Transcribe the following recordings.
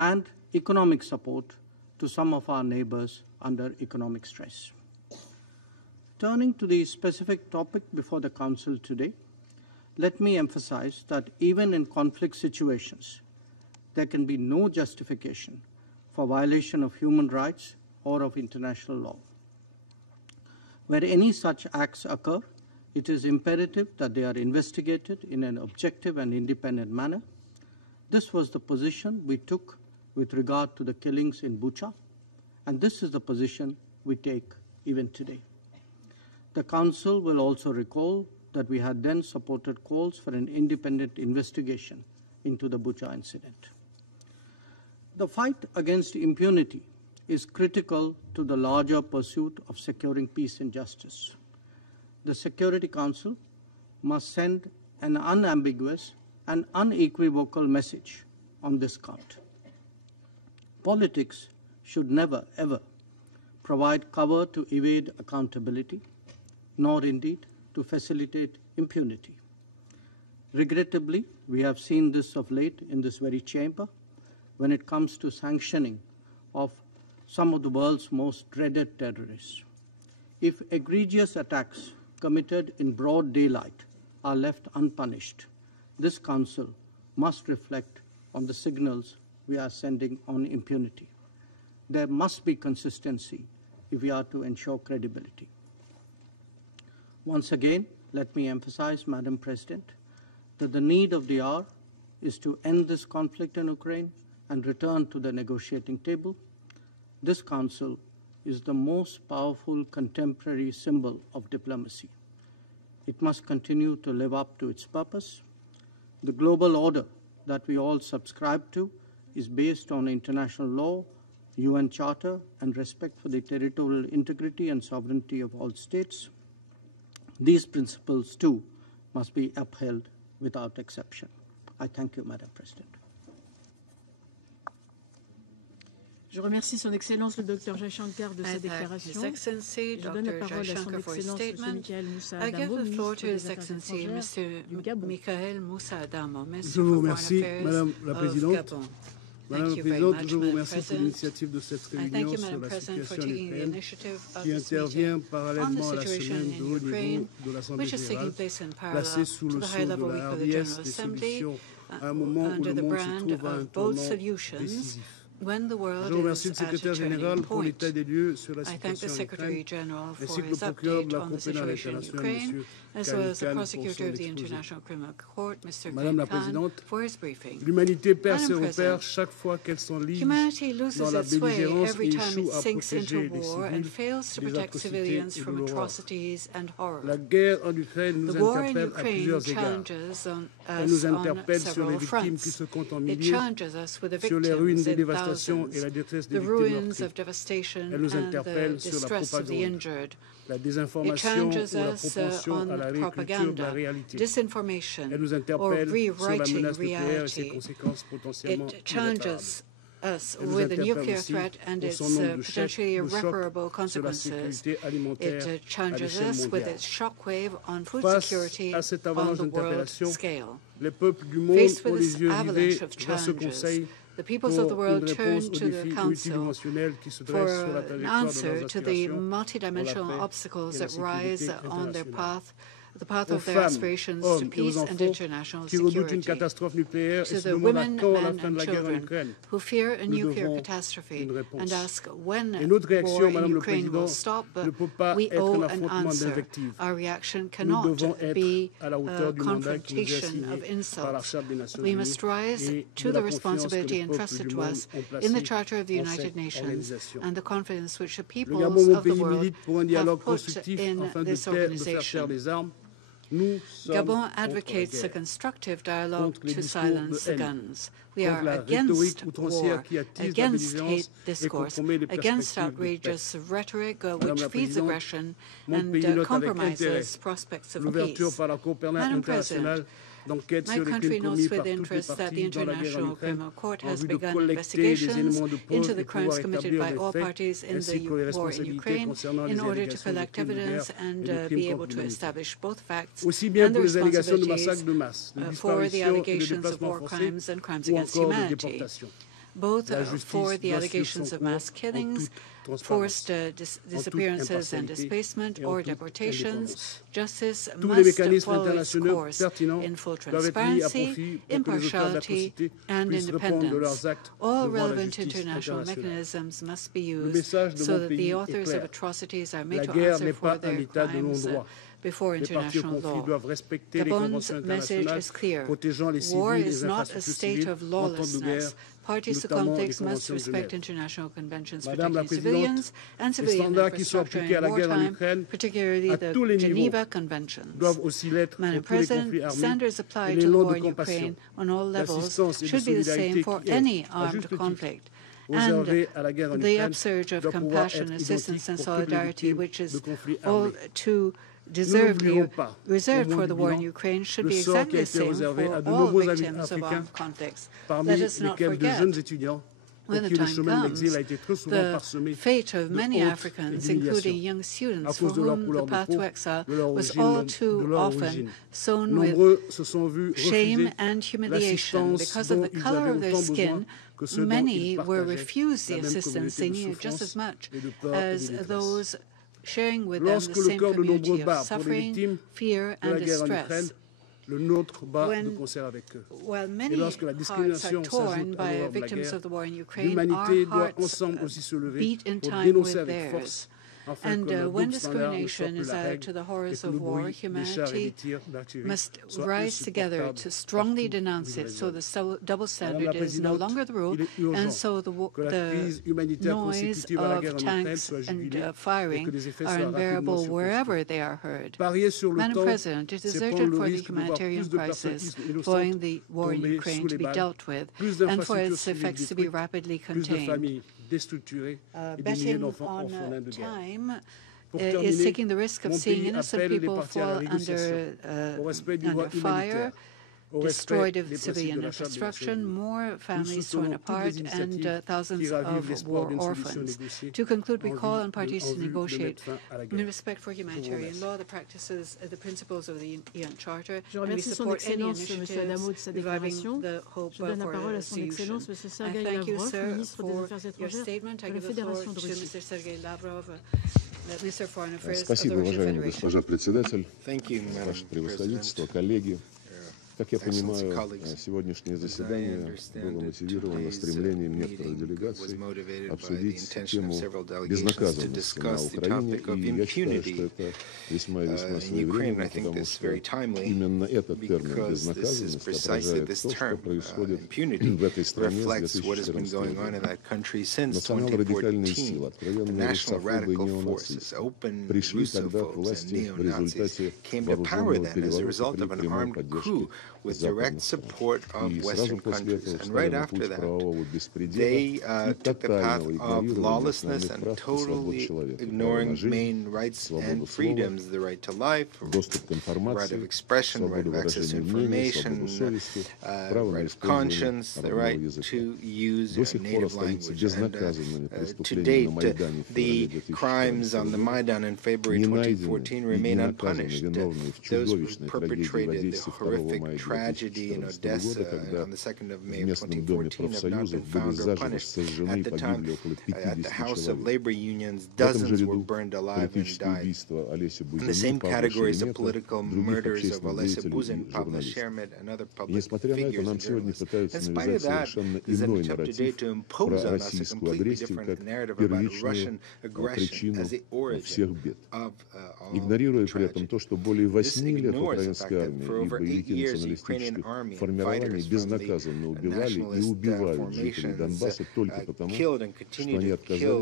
and economic support to some of our neighbors under economic stress. Turning to the specific topic before the Council today, let me emphasize that even in conflict situations, there can be no justification for violation of human rights or of international law. Where any such acts occur, it is imperative that they are investigated in an objective and independent manner. This was the position we took with regard to the killings in Bucha, and this is the position we take even today. The Council will also recall that we had then supported calls for an independent investigation into the Bucha incident. The fight against impunity is critical to the larger pursuit of securing peace and justice. The Security Council must send an unambiguous and unequivocal message on this count. Politics should never, ever provide cover to evade accountability, nor indeed to facilitate impunity. Regrettably, we have seen this of late in this very chamber when it comes to sanctioning of some of the world's most dreaded terrorists. If egregious attacks committed in broad daylight are left unpunished, this Council must reflect on the signals we are sending on impunity. There must be consistency if we are to ensure credibility. Once again, let me emphasize, Madam President, that the need of the hour is to end this conflict in Ukraine and return to the negotiating table. This Council is the most powerful contemporary symbol of diplomacy. It must continue to live up to its purpose. The global order that we all subscribe to is based on international law, UN Charter, and respect for the territorial integrity and sovereignty of all states. These principles, too, must be upheld without exception. I thank you, Madam President. Je remercie Son Excellence le Dr Jaishankar de sa déclaration. Je donne la parole à Son Excellence M. Michael Moussa Adamo, ministre des Affaires étrangères du Gabon. Je vous remercie, Madame la Présidente. Madame la Présidente, je vous remercie pour l'initiative de cette réunion sur la situation en Ukraine qui intervient parallèlement à la semaine de haut niveau de l'Assemblée générale, placée sous le sceau de la hardiesse des solutions à un moment où le monde se trouve à un tournant décisif. Je remercie le secrétaire général pour l'état des lieux sur la situation en Ukraine, ainsi que le procureur de la Cour pénale internationale, M. Khan, pour son exposé. Madame la Présidente, l'humanité perd ses repères chaque fois qu'elle s'enlise dans la belligérance et échoue à protéger les civils des atrocités et de l'horreur. La guerre en Ukraine nous interpelle à plusieurs égards. Elle nous interpelle sur les victimes qui se comptent en milliers, sur les ruines des dévastations et la détresse des victimes meurtries. Elle nous interpelle sur la propagande, la désinformation ou la propension à la réécriture de la réalité. Elle nous interpelle sur la menace nucléaire et ses conséquences potentiellement irréparables. Us with a nuclear threat and its potentially irreparable consequences. It challenges us with its shockwave on food security on the world scale. Faced with this avalanche of challenges, the peoples of the world turn to the Council for an answer to the multidimensional obstacles that rise on their path, the path of their aspirations to peace and international security. To the women, men, and children who fear a nuclear catastrophe and ask when war in Ukraine will stop, but we owe an answer. Our reaction cannot be a confrontation of insults. We must rise to the responsibility entrusted to us in the Charter of the United Nations and the confidence which the peoples of the world have put in this organization. Gabon advocates a constructive dialogue to silence the guns. We are against war, against hate discourse, against outrageous rhetoric which feeds aggression and compromises prospects of peace. Madam President, my country notes with interest that the International Criminal Court has begun investigations into the crimes committed by all parties in the war in Ukraine in order to collect evidence and be able to establish both facts and the responsibilities for the allegations of war crimes and crimes against humanity. both for the allegations of mass killings, forced disappearances and displacement, or deportations. Justice must follow its course in full transparency, impartiality, and independence. All relevant international mechanisms must be used so that the authors of atrocities are made to answer for their crimes before international law. Gabon's message is clear. War is not a state of lawlessness. Parties to conflicts must respect international conventions protecting civilians and civilian infrastructure in wartime, particularly the Geneva Conventions. Madam President, standards applied to the war in Ukraine on all levels should be the same for any armed conflict. And the upsurge of compassion, assistance, and solidarity, which is all too deservedly reserved for the war in Ukraine, should be exactly the same for all victims of armed conflicts. Let us not forget, when the time comes, the fate of many Africans, including young students for whom the path to exile was all too often sown with shame and humiliation. Because of the color of their skin, many were refused the assistance they needed just as much as those sharing with them the same community of suffering, fear, and distress. While many hearts are torn by victims of the war in Ukraine, our hearts beat in time with theirs. And when discrimination is added to the horrors of war, humanity must rise together to strongly denounce it, so the double standard is no longer the rule, and so the noise of tanks and firing are unbearable wherever they are heard. Madam President, it is urgent for the humanitarian crisis following the war in Ukraine to be dealt with, and for its effects to be rapidly contained. Betting on time is taking the risk of seeing innocent people fall under fire, destroyed civilian infrastructure, more families torn apart, and thousands of war orphans. To conclude, we call on parties to negotiate in respect for humanitarian law, the practices, the principles of the UN Charter, and we support any initiatives reviving the hope for a solution. I thank you, sir, for your statement. I give the floor to Mr. Sergei Lavrov, Minister of Foreign Affairs of the Russian Federation. Thank you, Madam President. Как я понимаю, сегодняшнее заседание было мотивировано стремлением некоторых делегаций обсудить тему безнаказанности на Украине, и я считаю, что это весьма и весьма своевременно, потому что именно этот термин «безнаказанность» отражает то, что происходит в этой стране с 2014 года. Национал-радикальные силы, откровенные русофобы и неонацисты, пришли тогда к власти в результате вооруженного переворота при прямой поддержке with direct support of Western countries. And right after that, they took the path of lawlessness and totally ignoring main rights and freedoms, the right to life, right of expression, right of access to information, right of conscience, the right to use native language. And to date, the crimes on the Maidan in February 2014 remain unpunished. Those who perpetrated the horrific tragedy in Odessa on the 2nd of May of 2014 have not been found or punished. At the time, at the House of Labor Unions, dozens were burned alive and died. In the same category as the political murders of Olesya Buzyn, Pavla Shermet, and other public figures and journalists. In spite of that, there's an attempt today to impose on us a completely different narrative about Russian aggression as the origin of all tragedy. This ignores the fact that for over 8 years, the Ukrainian army and fighters from the nationalist formations killed and continue to kill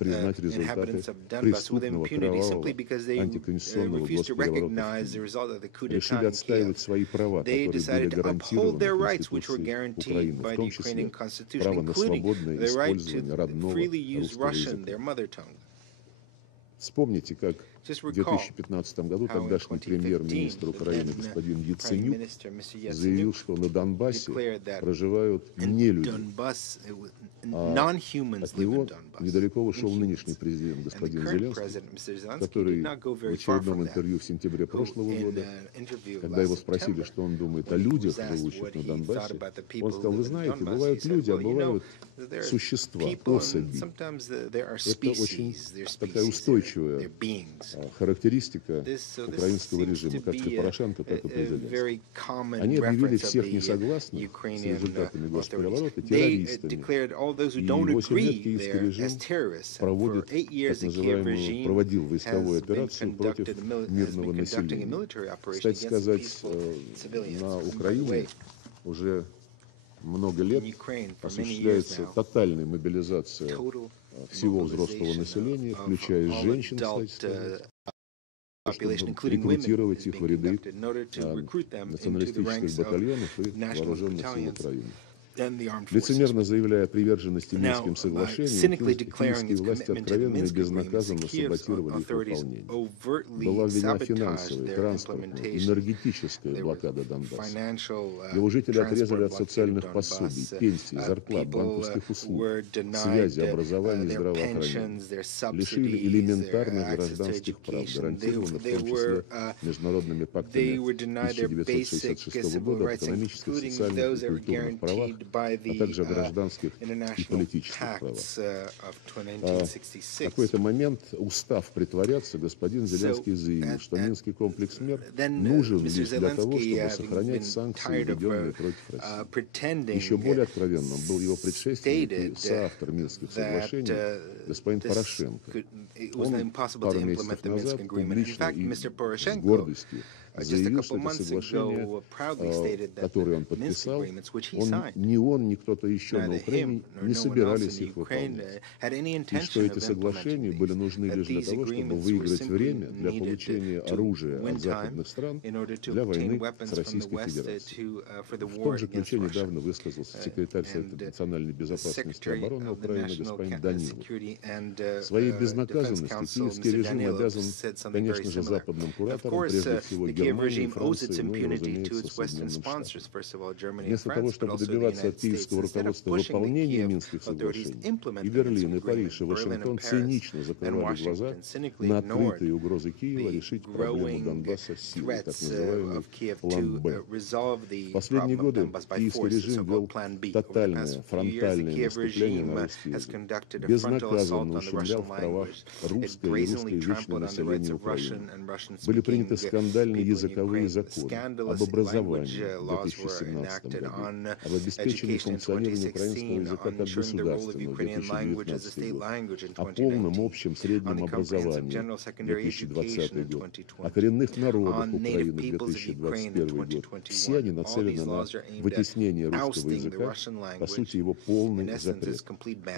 inhabitants of Donbass with impunity simply because they refused to recognize the result of the coup d'etat in Kiev. They decided to uphold their rights, which were guaranteed by the Ukrainian constitution, including the right to freely use Russian, their mother tongue. Just В recall 2015 году how in тогдашний 2015 премьер-министр Украины the then господин Prime Яценюк Minister Mr. заявил, Yatsenyuk что на Донбассе declared that проживают in нелюди. Donbass, А non-humans от live in него Donbass. недалеко ушел Inhumans. нынешний президент, And the господин current Зеленский, president, Mr. Zelensky, did который not go в very far очередном from that. интервью в сентябре прошлого In года, an interview когда last его спросили, September, что он думает о when he людях, was asked живущих what на he thought Донбассе, about the он people who сказал, вы live in знаете, Donbass, he бывают said, люди, а well, you know, бывают there are существа, people and особи. sometimes there are Это очень species, they're такая species, устойчивая they're beings. характеристика This украинского seems режима, to как и be Порошенко, так и a президент. very common Они объявили reference of всех the несогласных с Ukrainian результатами госпереворота authorities. They террористами. declared all those who И don't 8 лет agree киевский there режим as terrorists. And for проводит 8 years, так the Kiev называемую, regime проводил войсковую has been операцию против мирного conducting a населения. military operation Кстати against the сказать, peaceful civilians. на And by the Украине way, уже много лет in Ukraine for many years осуществляется now, тотальная мобилизация total всего взрослого mobilization населения, of включая all женщин, adult, кстати сказать, population, чтобы including women, рекрутировать is их в being ряды conducted in order to recruit them into the националистических ranks of батальонов и nationalist вооруженных сил battalions Украины. and the armed forces. Лицемерно заявляя о приверженности Now, Минским соглашениям, cynically declaring киевские its власти commitment to the откровенно и Minsk agreements, безнаказанно the Kiev саботировали их authorities выполнение. overtly Была введена sabotaged финансовая, their транспортная, implementation. энергетическая There were блокада Донбасса. financial Его жители отрезали transport от blockade of социальных пособий, Donbass. пенсий, зарплат, People банковских услуг, were denied связи, образования и their здравоохранения. pensions, their Лишили subsidies, their элементарных access to гражданских прав, education. гарантированных в They том were числе международными they пактами were denied their basic 1966 civil года об rights, экономических, including социальных those и that were культурных правах, guaranteed by а также о the гражданских и international политических правах. pacts of В 1966. какой-то момент, устав притворяться, господин Зеленский заявил, что Минский комплекс мер нужен лишь для того, чтобы сохранять санкции, введенные против России. Еще более откровенным был его предшественник и соавтор Минских соглашений, господин Порошенко. Он пару месяцев назад публично и с гордостью заявил, что это соглашение, которое он подписал, ни он, ни кто-то еще на Украине не собирались их выполнять. И что эти соглашения были нужны лишь для того, чтобы выиграть время для получения оружия от западных стран для войны с Российской Федерацией. В том же ключе недавно высказался секретарь Совета национальной безопасности и обороны Украины господин Данилов. Своей безнаказанностью киевский режим обязан, конечно же, западным кураторам, прежде всего Германии, Франции, ну и, разумеется, Соединенным Штатам. Вместо того, чтобы добиваться от киевского руководства выполнения Минских соглашений, и Берлин, и Париж, и Вашингтон цинично закрывали глаза на открытые угрозы Киева решить проблему Донбасса силой, так называемый план «Б». В последние годы киевский режим вел тотальное фронтальное наступление на русский язык, безнаказанно ущемлял в правах русское и русскоязычное население Украины. Были приняты скандальные языковые законы об образовании в 2017 году, об обеспечении функционирования украинского языка как государственного в 2019 год, о полном общем среднем образовании в 2020 год, о коренных народах Украины в 2021 год. Все они нацелены на вытеснение русского языка, по сути, его полный запрет.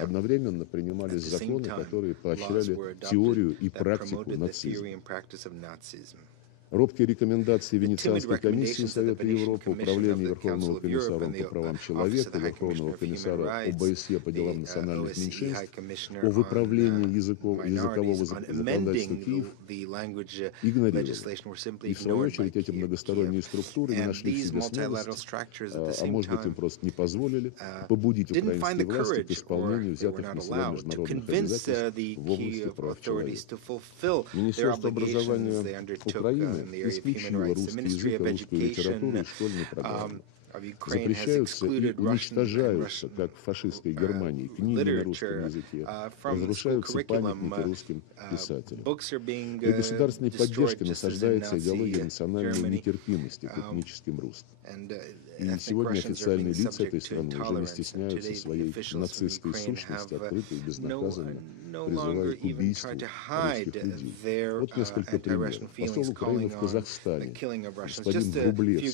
Одновременно принимались законы, которые поощряли теорию и практику нацизма. Робкие рекомендации Венецианской комиссии Совета Европы, Управления Верховного комиссара по правам человека, Верховного комиссара ОБСЕ по делам национальных меньшинств о выправлении языкового законодательства Киев игнорировали. И в свою очередь эти многосторонние структуры не нашли в себе смелости, а может быть им просто не позволили побудить украинские власти к исполнению взятых на себя международных обязательств в области прав человека. Министерство образования Украины исключило русский язык, русскую литературу из школьной программы. Запрещаются и уничтожаются, как в фашистской Германии, книги на русском языке, разрушаются памятники русским писателям. При государственной поддержке насаждается идеология национальной нетерпимости к этническим русским. И сегодня официальные лица этой страны уже не стесняются своей нацистской сущности, открыто и безнаказанно призывают к убийству русских людей. Вот несколько примеров. Посол Украины в Казахстане, господин Врублевский,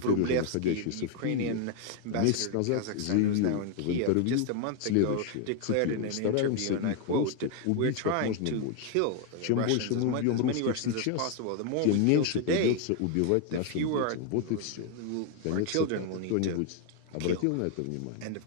теперь уже находящийся в Киеве, месяц назад заявил в интервью следующее, цитирую: «Стараемся их, русских, убить как можно больше. Чем больше мы убьем русских сейчас, тем меньше придется убивать нашим детям». Вот и все. Конец цитаты. Кто-нибудь обратил на это внимание?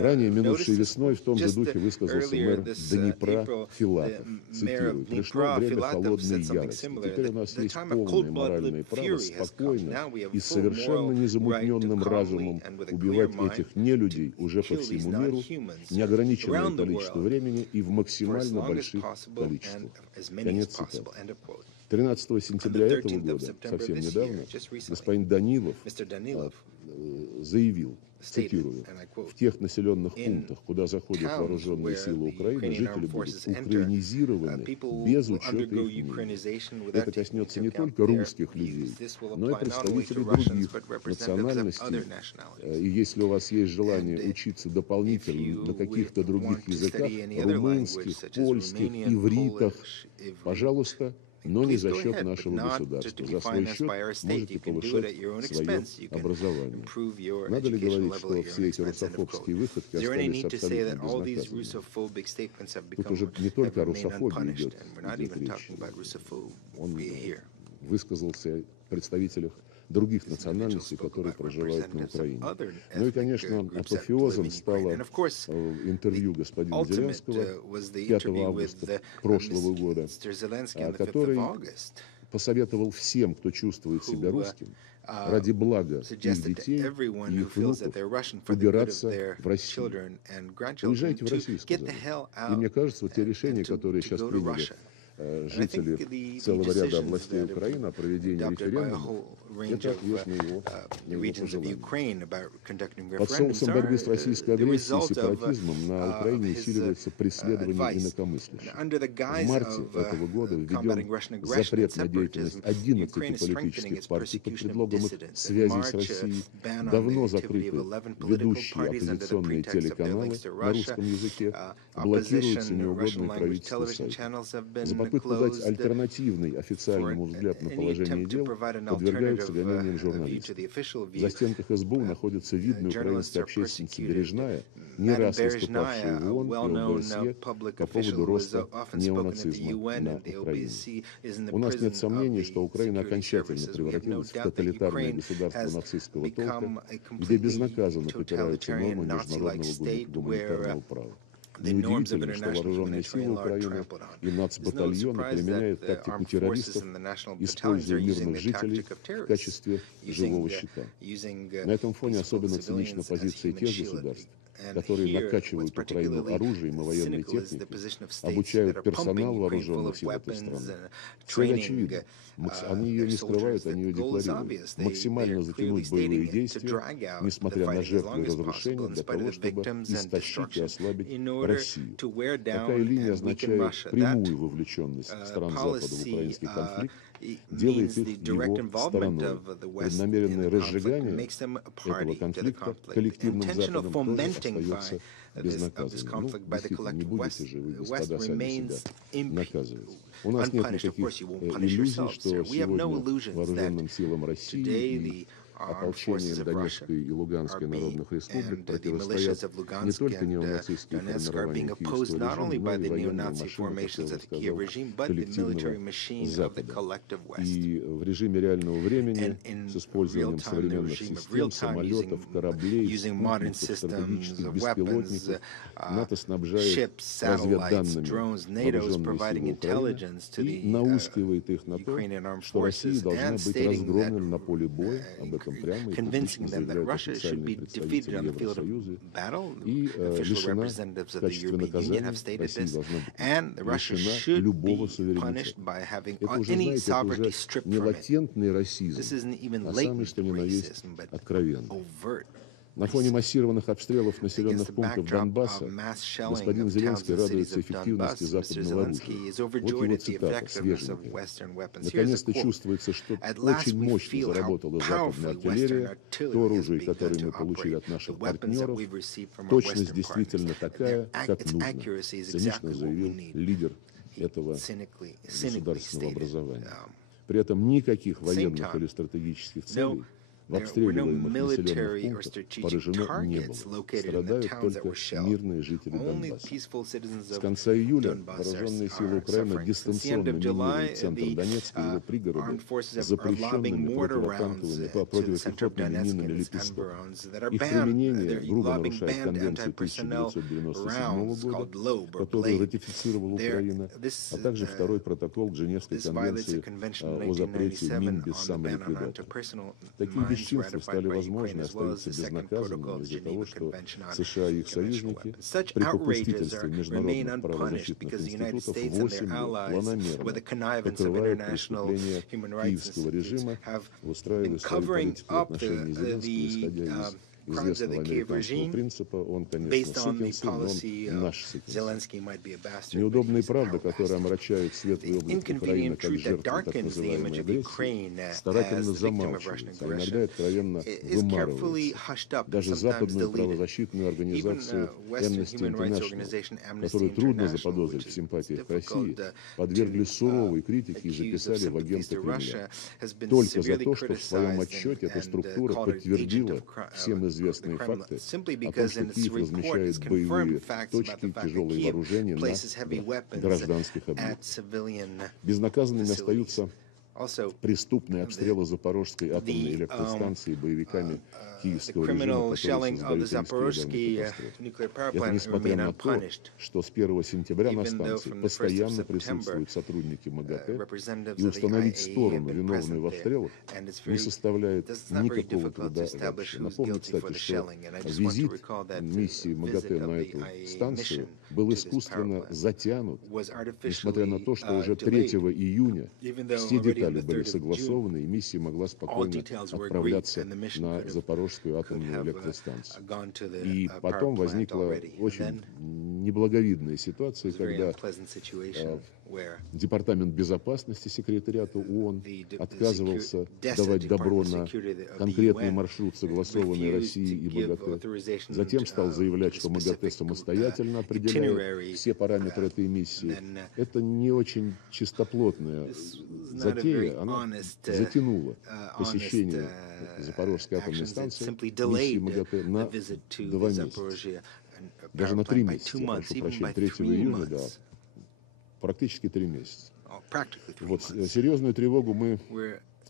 Ранее, минувшей весной, в том же духе высказался мэр Днепра Филатов. Цитирую: «Пришло время холодной ярости. Теперь у нас есть полное моральное право спокойно и с совершенно незамутненным разумом убивать этих нелюдей уже по всему миру неограниченное количество времени и в максимально больших количествах». Конец цитаты. 13 сентября этого года, совсем недавно, господин Данилов заявил, цитирую: «В тех населенных пунктах, куда заходят вооруженные силы Украины, жители будут украинизированы без учета их мнения». Это коснется не только русских людей, но и представителей других национальностей. И если у вас есть желание учиться дополнительно на каких-то других языках, румынских, польских, ивритах, пожалуйста, но не за счет нашего государства. За свой счет можете повышать свое образование. Надо ли говорить, что все эти русофобские выходки остались абсолютно безнаказанными? Тут уже не только о русофобии идет речь. Он высказался о представителях других национальностей, которые проживают на Украине. Ну и, конечно, апофеозом стало интервью господина Зеленского 5 августа прошлого года, который посоветовал всем, кто чувствует себя русским, ради блага их детей и их внуков убираться в Россию. Уезжайте в Россию, сказали. И мне кажется, вот те решения, которые сейчас приняли жители целого ряда областей Украины о проведении референдума, это ответ на его пожелание. Под соусом борьбы с российской агрессией и сепаратизмом на Украине усиливается преследование инакомыслящих. В марте этого года введен запрет на деятельность 11 политических партий под предлогом их связей с Россией. Давно закрыты ведущие оппозиционные телеканалы на русском языке, блокируются неугодные правительству сайты. За попытку дать альтернативный официальному взгляд на положение дел подвергаются гонениям журналистов. В застенках СБУ находится видная украинская общественница Бережная, не раз выступавшая в ООН и ОБСЕ по поводу роста неонацизма на Украине. У нас нет сомнений, что Украина окончательно превратилась в тоталитарное государство нацистского толка, где безнаказанно попираются нормы международного гуманитарного права. Неудивительно, что вооруженные силы Украины и нацбатальоны применяют тактику террористов, используя мирных жителей в качестве живого щита. На этом фоне особенно цинична позиция тех государств, которые накачивают Украину оружием и военной техникой, обучают персонал вооруженных сил этой страны. Цель очевидна. Они ее не скрывают, они ее декларируют. Максимально затянуть боевые действия, несмотря на жертвы и разрушения, для того, чтобы истощить и ослабить Россию. Такая линия означает прямую вовлеченность стран Запада в украинский конфликт, делает их его стороной. Преднамеренное разжигание этого конфликта коллективным Западом тоже остается безнаказанным. Ну, действительно, не будете же вы, господа, сами себя наказывать. У нас нет никаких иллюзий, что сегодня вооруженным силам России и ополчением Донецкой и Луганской народных республик противостоят не только неонацистские формирования киевского режима, но и военные машины, как я уже сказал, коллективного Запада. И в режиме реального времени с использованием современных систем, самолетов, кораблей, спутников, стратегических беспилотников НАТО снабжает разведданными вооруженные силы Украины и наускивает их на то, что Россия должна быть разгромлена на поле боя, об этом прямо и публично заявляют официальные представители Евросоюза, и лишена в качестве наказания Россия должна быть лишена любого суверенитета. Это уже, знаете, это уже не латентный расизм, а самый что ни на есть откровенный. На фоне массированных обстрелов населенных пунктов Донбасса господин Зеленский радуется эффективности западного оружия. Вот его цитата, свеженькая. Наконец-то чувствуется, что очень мощно заработала западная артиллерия. То оружие, которое мы получили от наших партнеров, точность действительно такая, как нужно, цинично заявил лидер этого государственного образования. При этом никаких военных или стратегических целей в обстреливаемых населенных пунктах поражено не было. Страдают только мирные жители Донбасса. С конца июля вооруженные силы Украины дистанционно минируют центр Донецка и его пригороды запрещенными противопехотными минами «Лепесток». Их применение грубо нарушает Конвенцию 1997 года, которую ратифицировала Украина, а также второй протокол к Женевской конвенции о запрете мин без самоликвидатора. Такие бесчинства стали возможны и остаются безнаказанными из-за того, что США и их союзники при попустительстве международных правозащитных институтов 8 лет планомерно покрывают преступления киевского режима, устраивая свою политику в отношении Зеленского, исходя из известного американского принципа, он, конечно, сукин сын, но он наш сукин сын. Неудобная правда, которая омрачает светлый облик Украины как жертвы так называемой агрессии, старательно замалчивается, а иногда откровенно вымарывается. Даже западную правозащитную организацию Amnesty International, которую трудно заподозрить в симпатиях к России, подвергли суровой критике и записали в агенты Кремля. Только за то, что в своем отчете эта структура подтвердила всем известные факты о том, что Киев размещает боевые точки, тяжелые вооружения на гражданских объектах. Безнаказанными остаются преступные обстрелы Запорожской атомной электростанции боевиками киевского режима, которые создают ядерные катастрофы. Это несмотря на то, что с 1 сентября на станции постоянно присутствуют сотрудники МАГАТЭ, и установить сторону, виновную в обстрелах, не составляет никакого труда вообще. Напомню, кстати, что визит миссии МАГАТЭ на эту станцию был искусственно затянут, несмотря на то, что уже 3 июня все детали были согласованы, и миссия могла спокойно отправляться на Запорожскую атомную электростанцию. И потом возникла очень неблаговидная ситуация, когда Департамент безопасности секретариата ООН отказывался давать добро на конкретный маршрут, согласованный Россией и МАГАТЭ. Затем стал заявлять, что МАГАТЭ самостоятельно определяет все параметры этой миссии. Это не очень чистоплотная затея. Она затянула посещение Запорожской атомной станции миссии МАГАТЭ на 2 месяца. Даже на 3 месяца, я прошу прощения, 3 июня, да. Практически 3 месяца. Вот серьезную тревогу мы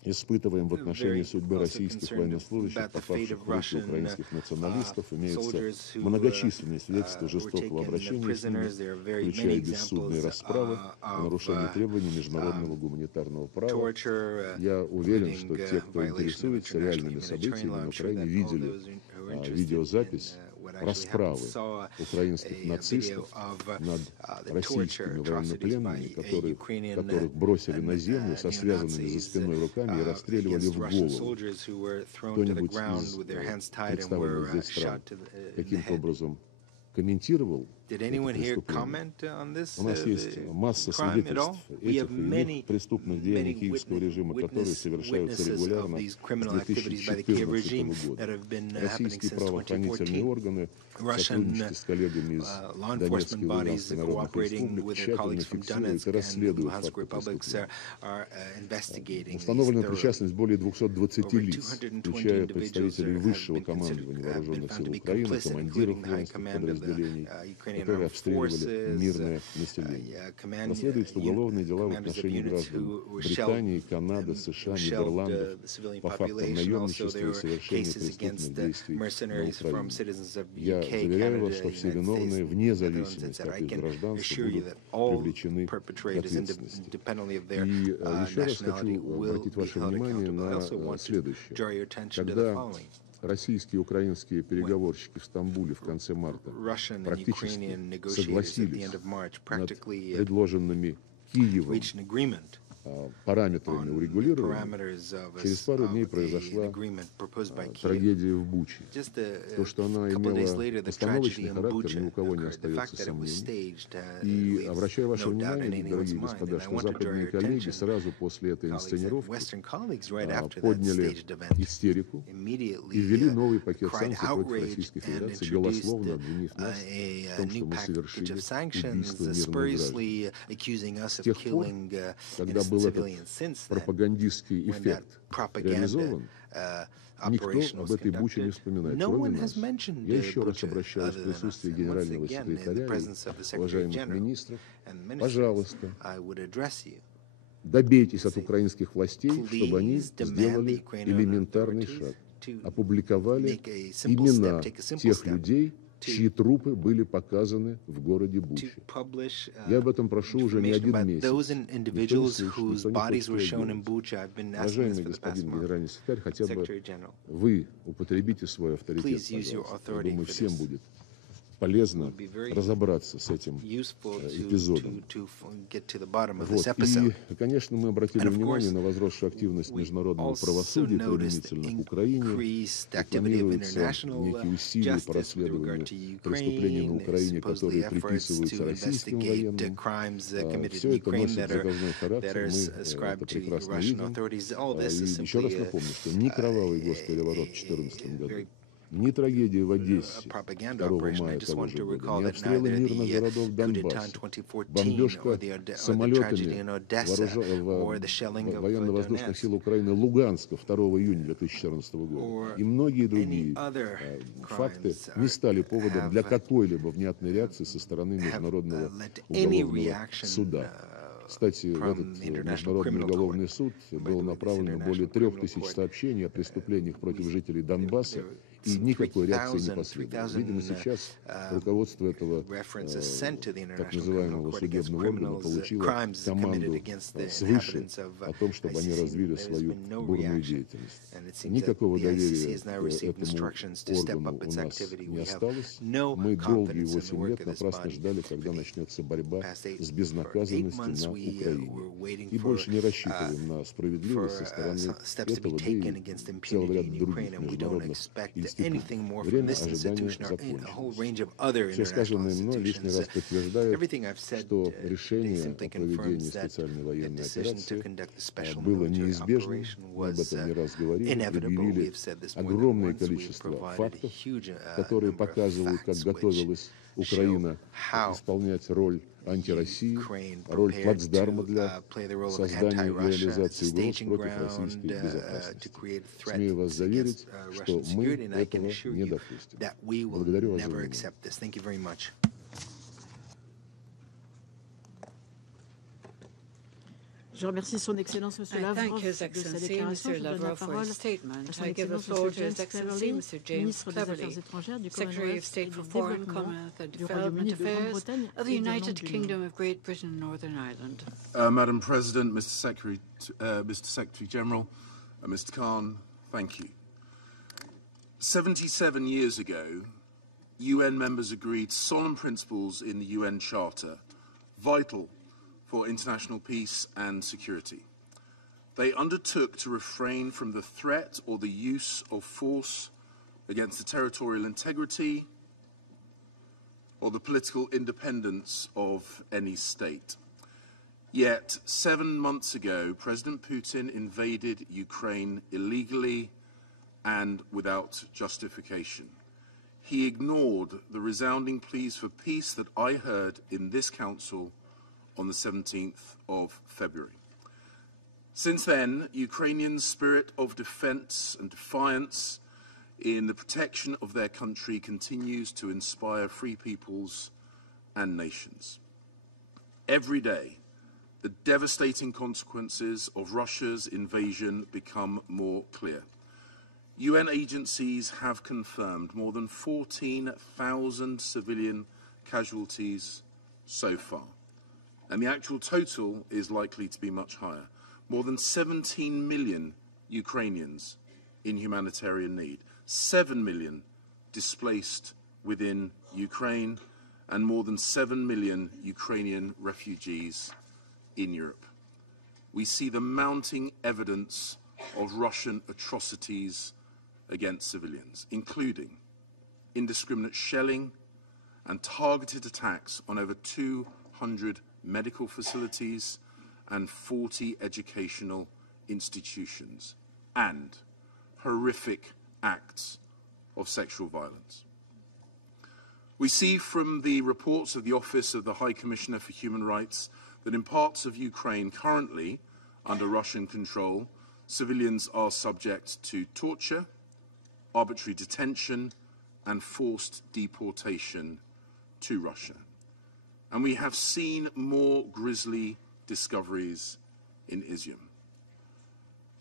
испытываем в отношении судьбы российских военнослужащих, попавших в руки украинских националистов. Имеется многочисленные свидетельства жестокого обращения с ними, включая бессудные расправы, нарушение требований международного гуманитарного права. Я уверен, что те, кто интересуется реальными событиями на Украине, видели видеозапись расправы украинских нацистов над российскими военнопленными, которых бросили на землю со связанными за спиной руками и расстреливали в голову. Кто-нибудь из представленных здесь стран каким-то образом комментировал это преступление? У нас есть масса свидетельств этих и иных преступных деяний киевского режима, которые совершаются регулярно с 2014 года. Российские правоохранительные органы в сотрудничестве с коллегами из Донецкой и Луганской народных республик тщательно фиксируют и расследуют факты преступления. Установлена причастность более 220 лиц, включая представителей высшего командования вооруженных сил Украины, командиров воинских подразделений, которые обстреливали мирное население. Расследуются уголовные дела в отношении граждан Британии, Канады, США, Нидерландов по фактам наемничества и совершения преступных действий на Украине. Я заверяю вас, что все виновные, вне зависимости от их гражданства, будут привлечены к ответственности. И еще раз хочу обратить ваше внимание на следующее. Когда российские и украинские переговорщики в Стамбуле в конце марта практически согласились над предложенными Киевом параметрами урегулирования, через пару дней произошла трагедия в Буче. То, что она имела постановочный характер, ни у кого не остается сомнений. И обращаю ваше внимание, дорогие господа, что западные коллеги сразу после этой инсценировки подняли истерику и ввели новый пакет санкций против Российской Федерации, голословно обвинив нас в том, что мы совершили убийство мирных граждан. С тех пор, когда был этот пропагандистский эффект реализован, Никто об этой Буче не вспоминает, кроме нас. Я еще раз обращаюсь в присутствии генерального секретаря и уважаемых министров. Пожалуйста, добейтесь от украинских властей, чтобы они сделали элементарный шаг, опубликовали имена тех людей, чьи трупы были показаны в городе Буче. Я об этом прошу уже не один месяц. Уважаемый господин генеральный секретарь, хотя бы вы употребите свой авторитет, пожалуйста. Я думаю, всем будет полезно разобраться с этим эпизодом. Вот. И, конечно, мы обратили внимание на возросшую активность международного правосудия применительно к Украине. Планируются некие усилия по расследованию преступлений на Украине, которые приписываются российским военным. Все это носит заказной характер, мы это прекрасно видим. И еще раз напомню, что ни кровавый госпереворот в 2014 году, ни трагедия в Одессе 2 мая того же года, ни обстрелы мирных городов Донбасса, бомбежка самолетами военно-воздушных сил Украины Луганска 2 июня 2014 года и многие другие факты не стали поводом для какой-либо внятной реакции со стороны Международного уголовного суда. Кстати, в этот Международный уголовный суд было направлено более 3000 сообщений о преступлениях против жителей Донбасса, и никакой реакции не последовало. Видимо, сейчас руководство этого так называемого судебного органа получило команду свыше о том, чтобы они развили свою бурную деятельность. Никакого доверия к этому органу у нас не осталось. Мы долгие 8 лет напрасно ждали, когда начнется борьба с безнаказанностью на Украине. И больше не рассчитываем на справедливость со стороны этого, да и целого ряда других международных институтов. Время ожидания закончилось. Все сказанное мной лишний раз подтверждает, что решение о проведении специальной военной операции было неизбежным. Мы об этом не раз говорили, предъявили огромное количество фактов, которые показывают, как готовилась Украина исполнять роль антироссии, роль плацдарма для создания и реализации угроз против российской безопасности. Смею вас заверить, что мы этого не допустим. Благодарю вас за внимание. Je remercie Son Excellence Monsieur Lavrov de sa déclaration. Je donne la parole à Son Excellence Monsieur James Cleverly, ministre des Affaires étrangères du Commonwealth et du développement du Royaume-Uni de Grande-Bretagne of the United Kingdom of Great Britain and Northern Ireland. Madam President, Mr. Secretary General, Mr. Khan, thank you. 77 years ago, UN members agreed solemn principles in the UN Charter, vital for international peace and security. They undertook to refrain from the threat or the use of force against the territorial integrity or the political independence of any state. Yet, 7 months ago, President Putin invaded Ukraine illegally and without justification. He ignored the resounding pleas for peace that I heard in this Council on the 17th of February. Since then, Ukrainians' spirit of defense and defiance in the protection of their country continues to inspire free peoples and nations. Every day, the devastating consequences of Russia's invasion become more clear. UN agencies have confirmed more than 14,000 civilian casualties so far. And the actual total is likely to be much higher. More than 17 million Ukrainians in humanitarian need, 7 million displaced within Ukraine, and more than 7 million Ukrainian refugees in Europe. We see the mounting evidence of Russian atrocities against civilians, including indiscriminate shelling and targeted attacks on over 200 medical facilities and 40 educational institutions, and horrific acts of sexual violence. We see from the reports of the Office of the High Commissioner for Human Rights that in parts of Ukraine currently under Russian control, civilians are subject to torture, arbitrary detention and forced deportation to Russia. And we have seen more grisly discoveries in Izium.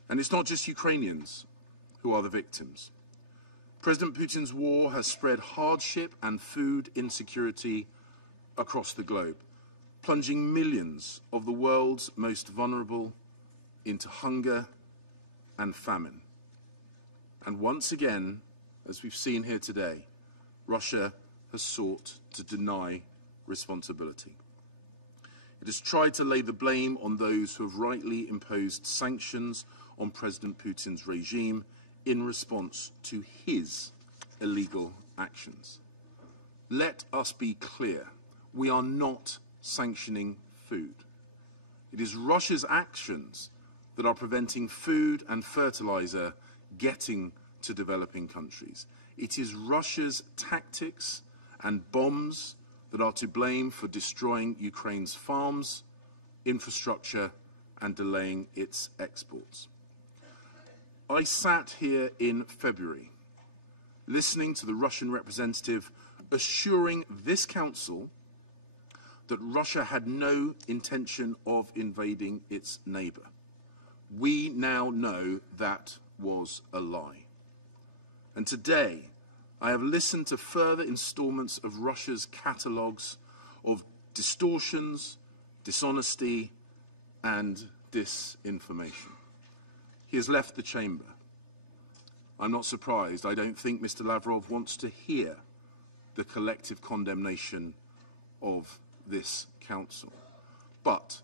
And it's not just Ukrainians who are the victims. President Putin's war has spread hardship and food insecurity across the globe, plunging millions of the world's most vulnerable into hunger and famine. And once again, as we've seen here today, Russia has sought to deny responsibility. It has tried to lay the blame on those who have rightly imposed sanctions on President Putin's regime in response to his illegal actions. Let us be clear, we are not sanctioning food. It is Russia's actions that are preventing food and fertilizer getting to developing countries. It is Russia's tactics and bombs that are to blame for destroying Ukraine's farms, infrastructure, and delaying its exports. I sat here in February, listening to the Russian representative assuring this Council that Russia had no intention of invading its neighbour. We now know that was a lie. And today, I have listened to further instalments of Russia's catalogues of distortions, dishonesty, and disinformation. He has left the chamber. I'm not surprised. I don't think Mr. Lavrov wants to hear the collective condemnation of this Council. But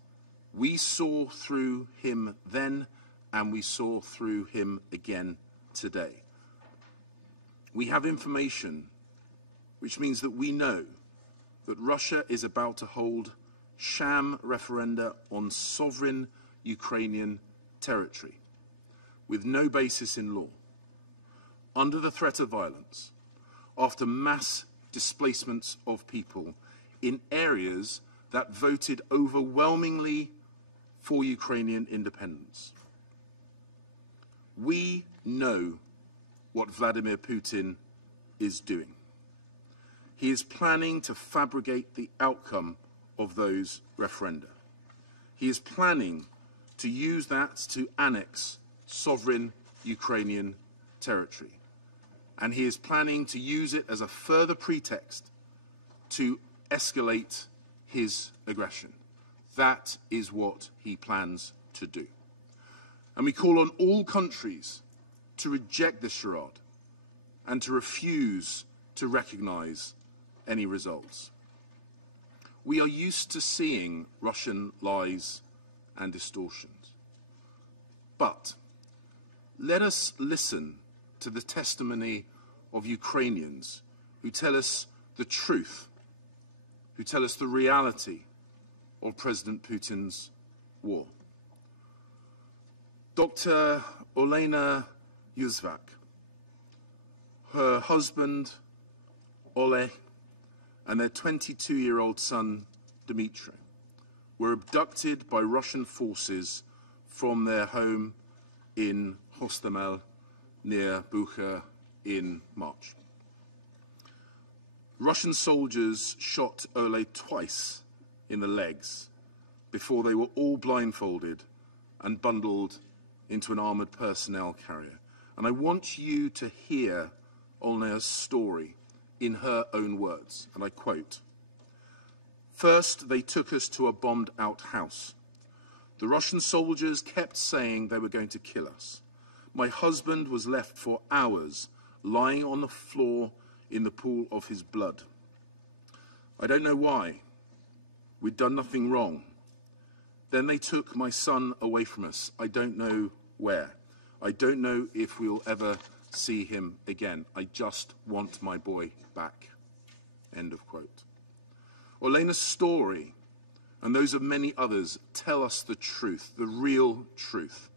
we saw through him then, and we saw through him again today. We have information which means that we know that Russia is about to hold sham referenda on sovereign Ukrainian territory with no basis in law, under the threat of violence, after mass displacements of people in areas that voted overwhelmingly for Ukrainian independence. We know what Vladimir Putin is doing. He is planning to fabricate the outcome of those referenda. He is planning to use that to annex sovereign Ukrainian territory. And he is planning to use it as a further pretext to escalate his aggression. That is what he plans to do. And we call on all countries to reject this charade and to refuse to recognize any results. We are used to seeing Russian lies and distortions. But let us listen to the testimony of Ukrainians who tell us the truth, who tell us the reality of President Putin's war. Dr. Olena Yuzvak, her husband, Oleg, and their 22-year-old son, Dmitry, were abducted by Russian forces from their home in Hostomel, near Bucha, in March. Russian soldiers shot Oleg twice in the legs before they were all blindfolded and bundled into an armoured personnel carrier. And I want you to hear Olena's story in her own words, and I quote, "First, they took us to a bombed-out house. The Russian soldiers kept saying they were going to kill us. My husband was left for hours lying on the floor in the pool of his blood. I don't know why. We'd done nothing wrong. Then they took my son away from us. I don't know where. I don't know if we'll ever see him again. I just want my boy back." End of quote. Olena's story and those of many others tell us the truth, the real truth.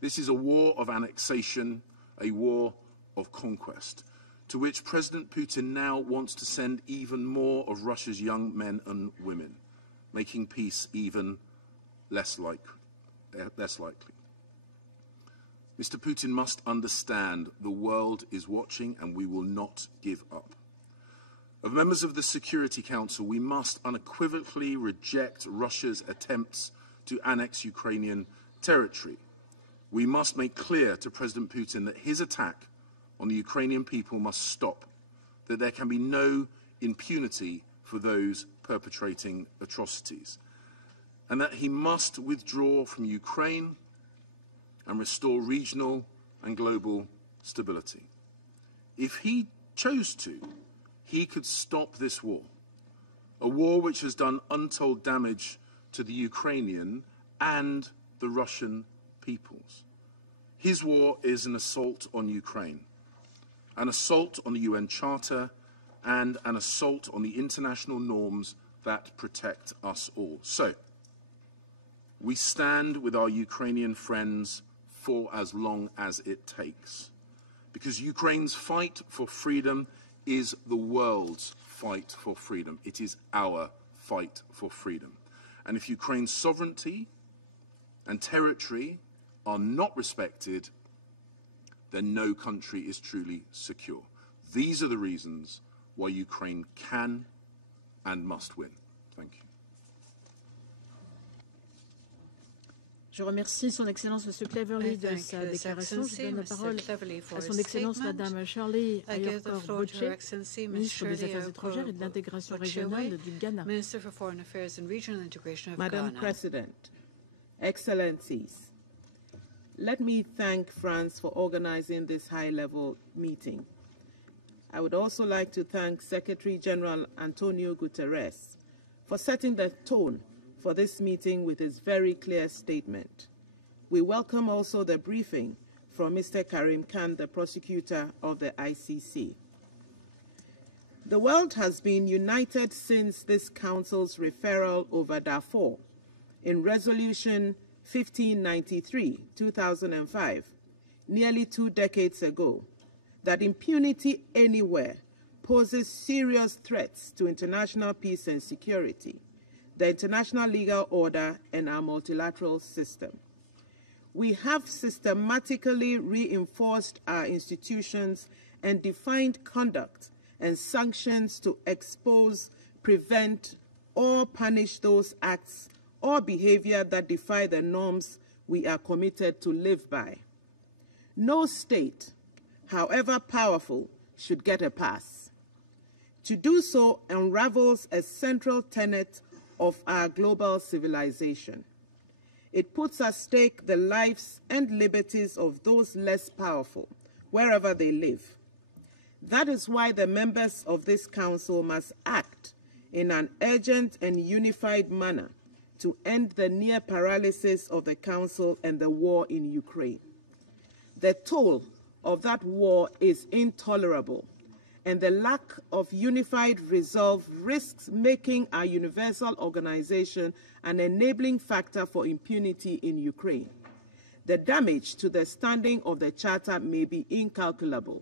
This is a war of annexation, a war of conquest, to which President Putin now wants to send even more of Russia's young men and women, making peace even less likely. Mr. Putin must understand the world is watching and we will not give up. As members of the Security Council, we must unequivocally reject Russia's attempts to annex Ukrainian territory. We must make clear to President Putin that his attack on the Ukrainian people must stop, that there can be no impunity for those perpetrating atrocities, and that he must withdraw from Ukraine and restore regional and global stability. If he chose to, he could stop this war, a war which has done untold damage to the Ukrainian and the Russian peoples. His war is an assault on Ukraine, an assault on the UN Charter, and an assault on the international norms that protect us all. So, we stand with our Ukrainian friends for as long as it takes, because Ukraine's fight for freedom is the world's fight for freedom. It is our fight for freedom. And if Ukraine's sovereignty and territory are not respected, then no country is truly secure. These are the reasons why Ukraine can and must win. Thank you. Je remercie Son Excellence M. Cleverly de sa déclaration. Je donne la parole à Son Excellence Mme Shirley Ayorkor-Botche, ministre des Affaires étrangères et de l'intégration régionale du Ghana. Madam President, Excellencies, let me thank France for organizing this high-level meeting. I would also like to thank Secretary General Antonio Guterres for setting the tone for this meeting with his very clear statement. We welcome also the briefing from Mr. Karim Khan, the prosecutor of the ICC. The world has been united since this Council's referral over Darfur in Resolution 1593, 2005, nearly 2 decades ago, that impunity anywhere poses serious threats to international peace and security, the international legal order, and our multilateral system. We have systematically reinforced our institutions and defined conduct and sanctions to expose, prevent, or punish those acts or behavior that defy the norms we are committed to live by. No state, however powerful, should get a pass. To do so unravels a central tenet of our global civilization. It puts at stake the lives and liberties of those less powerful, wherever they live. That is why the members of this Council must act in an urgent and unified manner to end the near paralysis of the Council and the war in Ukraine. The toll of that war is intolerable, and the lack of unified resolve risks making our universal organization an enabling factor for impunity in Ukraine. The damage to the standing of the Charter may be incalculable.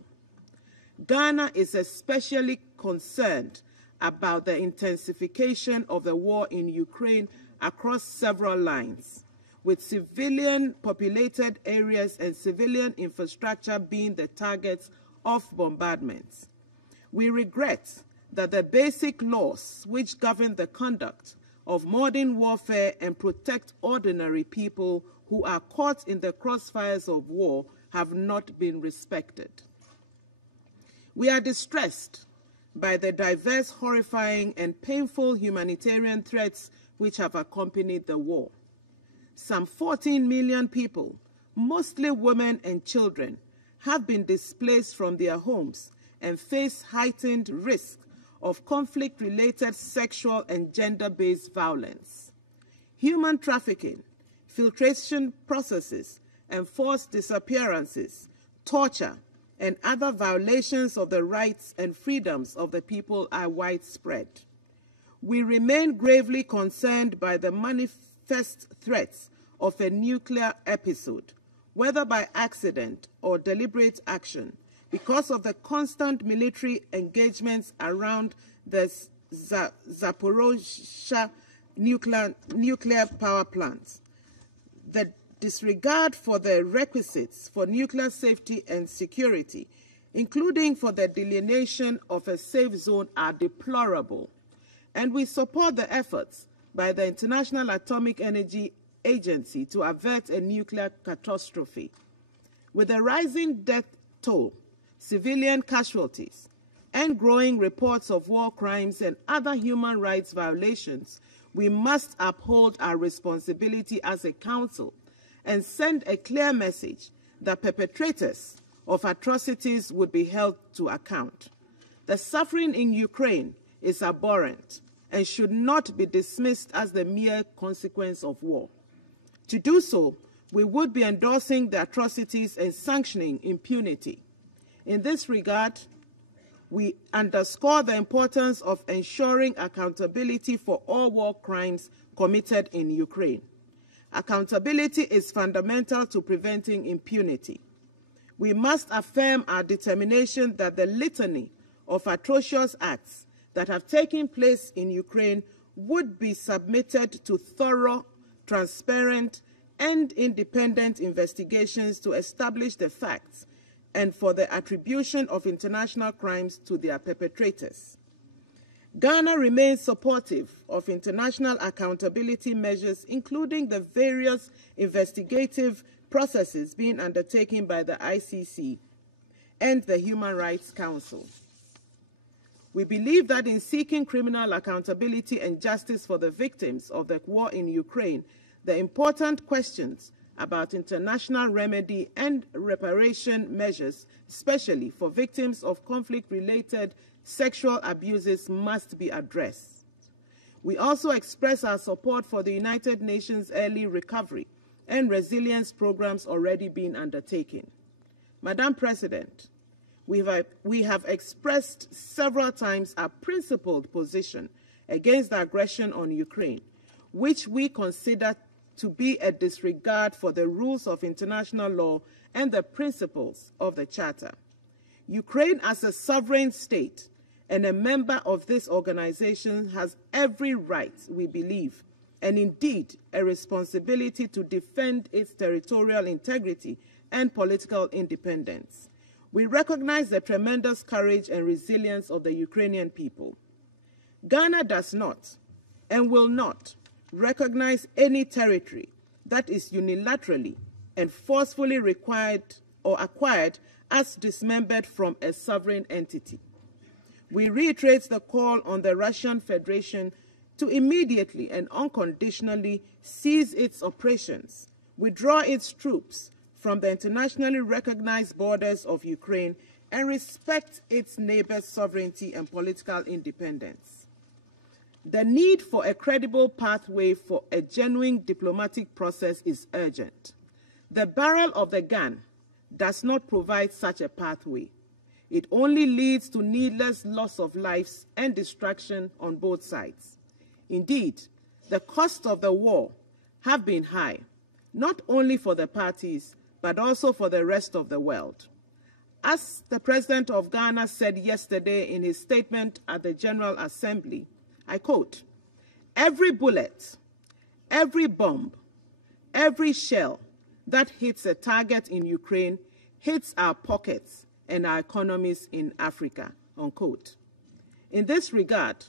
Ghana is especially concerned about the intensification of the war in Ukraine across several lines, with civilian populated areas and civilian infrastructure being the targets of bombardments. We regret that the basic laws which govern the conduct of modern warfare and protect ordinary people who are caught in the crossfires of war have not been respected. We are distressed by the diverse, horrifying, and painful humanitarian threats which have accompanied the war. Some 14 million people, mostly women and children, have been displaced from their homes and face heightened risk of conflict-related sexual and gender-based violence. Human trafficking, filtration processes, and forced disappearances, torture, and other violations of the rights and freedoms of the people are widespread. We remain gravely concerned by the manifest threats of a nuclear episode, whether by accident or deliberate action, because of the constant military engagements around the Zaporozhye nuclear power plants. The disregard for the requisites for nuclear safety and security, including for the delineation of a safe zone, are deplorable, and we support the efforts by the International Atomic Energy Agency to avert a nuclear catastrophe. With a rising death toll, civilian casualties, and growing reports of war crimes and other human rights violations, we must uphold our responsibility as a council and send a clear message that perpetrators of atrocities would be held to account. The suffering in Ukraine is abhorrent and should not be dismissed as the mere consequence of war. To do so, we would be endorsing the atrocities and sanctioning impunity. In this regard, we underscore the importance of ensuring accountability for all war crimes committed in Ukraine. Accountability is fundamental to preventing impunity. We must affirm our determination that the litany of atrocious acts that have taken place in Ukraine would be submitted to thorough, transparent, and independent investigations to establish the facts and for the attribution of international crimes to their perpetrators. Ghana remains supportive of international accountability measures, including the various investigative processes being undertaken by the ICC and the Human Rights Council. We believe that in seeking criminal accountability and justice for the victims of the war in Ukraine, the important questions about international remedy and reparation measures, especially for victims of conflict-related sexual abuses, must be addressed. We also express our support for the United Nations Early Recovery and Resilience programs already being undertaken. Madam President, we have expressed several times our principled position against the aggression on Ukraine, which we consider to be a disregard for the rules of international law and the principles of the Charter. Ukraine, as a sovereign state and a member of this organization, has every right, we believe, and indeed a responsibility to defend its territorial integrity and political independence. We recognize the tremendous courage and resilience of the Ukrainian people. Ghana does not and will not recognize any territory that is unilaterally and forcefully required or acquired as dismembered from a sovereign entity. We reiterate the call on the Russian Federation to immediately and unconditionally cease its operations, withdraw its troops from the internationally recognized borders of Ukraine, and respect its neighbors' sovereignty and political independence. The need for a credible pathway for a genuine diplomatic process is urgent. The barrel of the gun does not provide such a pathway. It only leads to needless loss of lives and destruction on both sides. Indeed, the costs of the war have been high, not only for the parties, but also for the rest of the world. As the President of Ghana said yesterday in his statement at the General Assembly, I quote, "Every bullet, every bomb, every shell that hits a target in Ukraine hits our pockets and our economies in Africa," unquote. In this regard,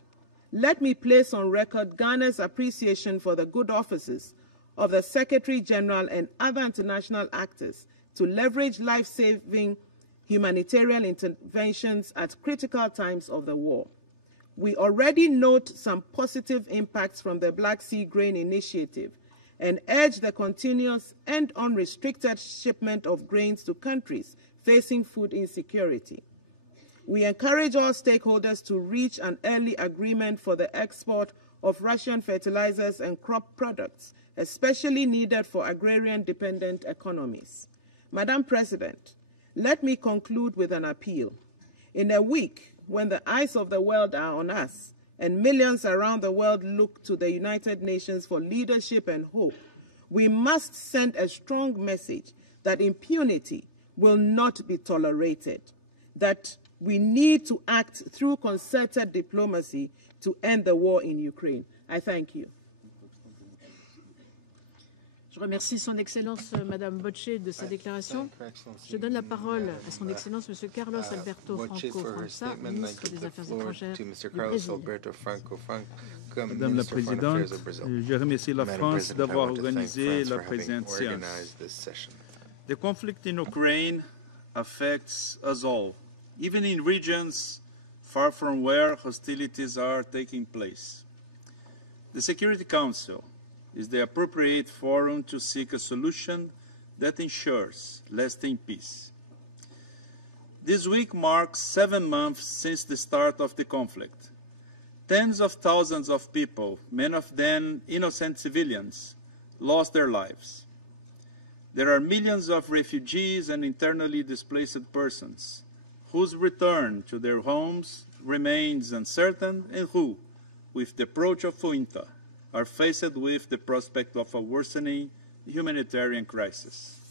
let me place on record Ghana's appreciation for the good offices of the Secretary General and other international actors to leverage life-saving humanitarian interventions at critical times of the war. We already note some positive impacts from the Black Sea Grain Initiative and urge the continuous and unrestricted shipment of grains to countries facing food insecurity. We encourage all stakeholders to reach an early agreement for the export of Russian fertilizers and crop products, especially needed for agrarian-dependent economies. Madam President, let me conclude with an appeal. In a week, when the eyes of the world are on us and millions around the world look to the United Nations for leadership and hope, we must send a strong message that impunity will not be tolerated, that we need to act through concerted diplomacy to end the war in Ukraine. I thank you. Je remercie Son Excellence Madame Bocce de sa déclaration. Je donne la parole à Son Excellence Monsieur Carlos Alberto Franco França, ministre des Affaires étrangères du Brésil. Madame la Présidente, je remercie la France d'avoir organisé la présente séance. The conflict in Ukraine affects us all, even in regions far from where hostilities are taking place. The Security Council is the appropriate forum to seek a solution that ensures lasting peace. This week marks 7 months since the start of the conflict. Tens of thousands of people, many of them innocent civilians, lost their lives. There are millions of refugees and internally displaced persons whose return to their homes remains uncertain and who, with the approach of winter, are faced with the prospect of a worsening humanitarian crisis.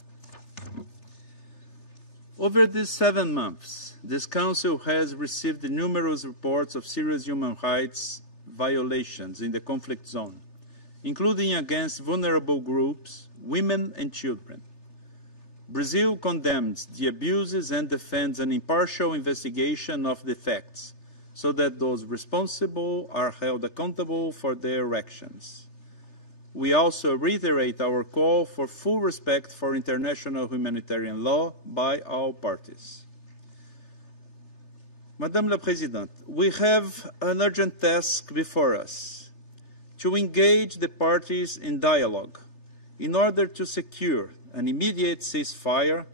Over these 7 months, this Council has received numerous reports of serious human rights violations in the conflict zone, including against vulnerable groups, women and children. Brazil condemns the abuses and defends an impartial investigation of the facts, so that those responsible are held accountable for their actions. We also reiterate our call for full respect for international humanitarian law by all parties. Madame la Présidente, we have an urgent task before us: to engage the parties in dialogue in order to secure an immediate ceasefire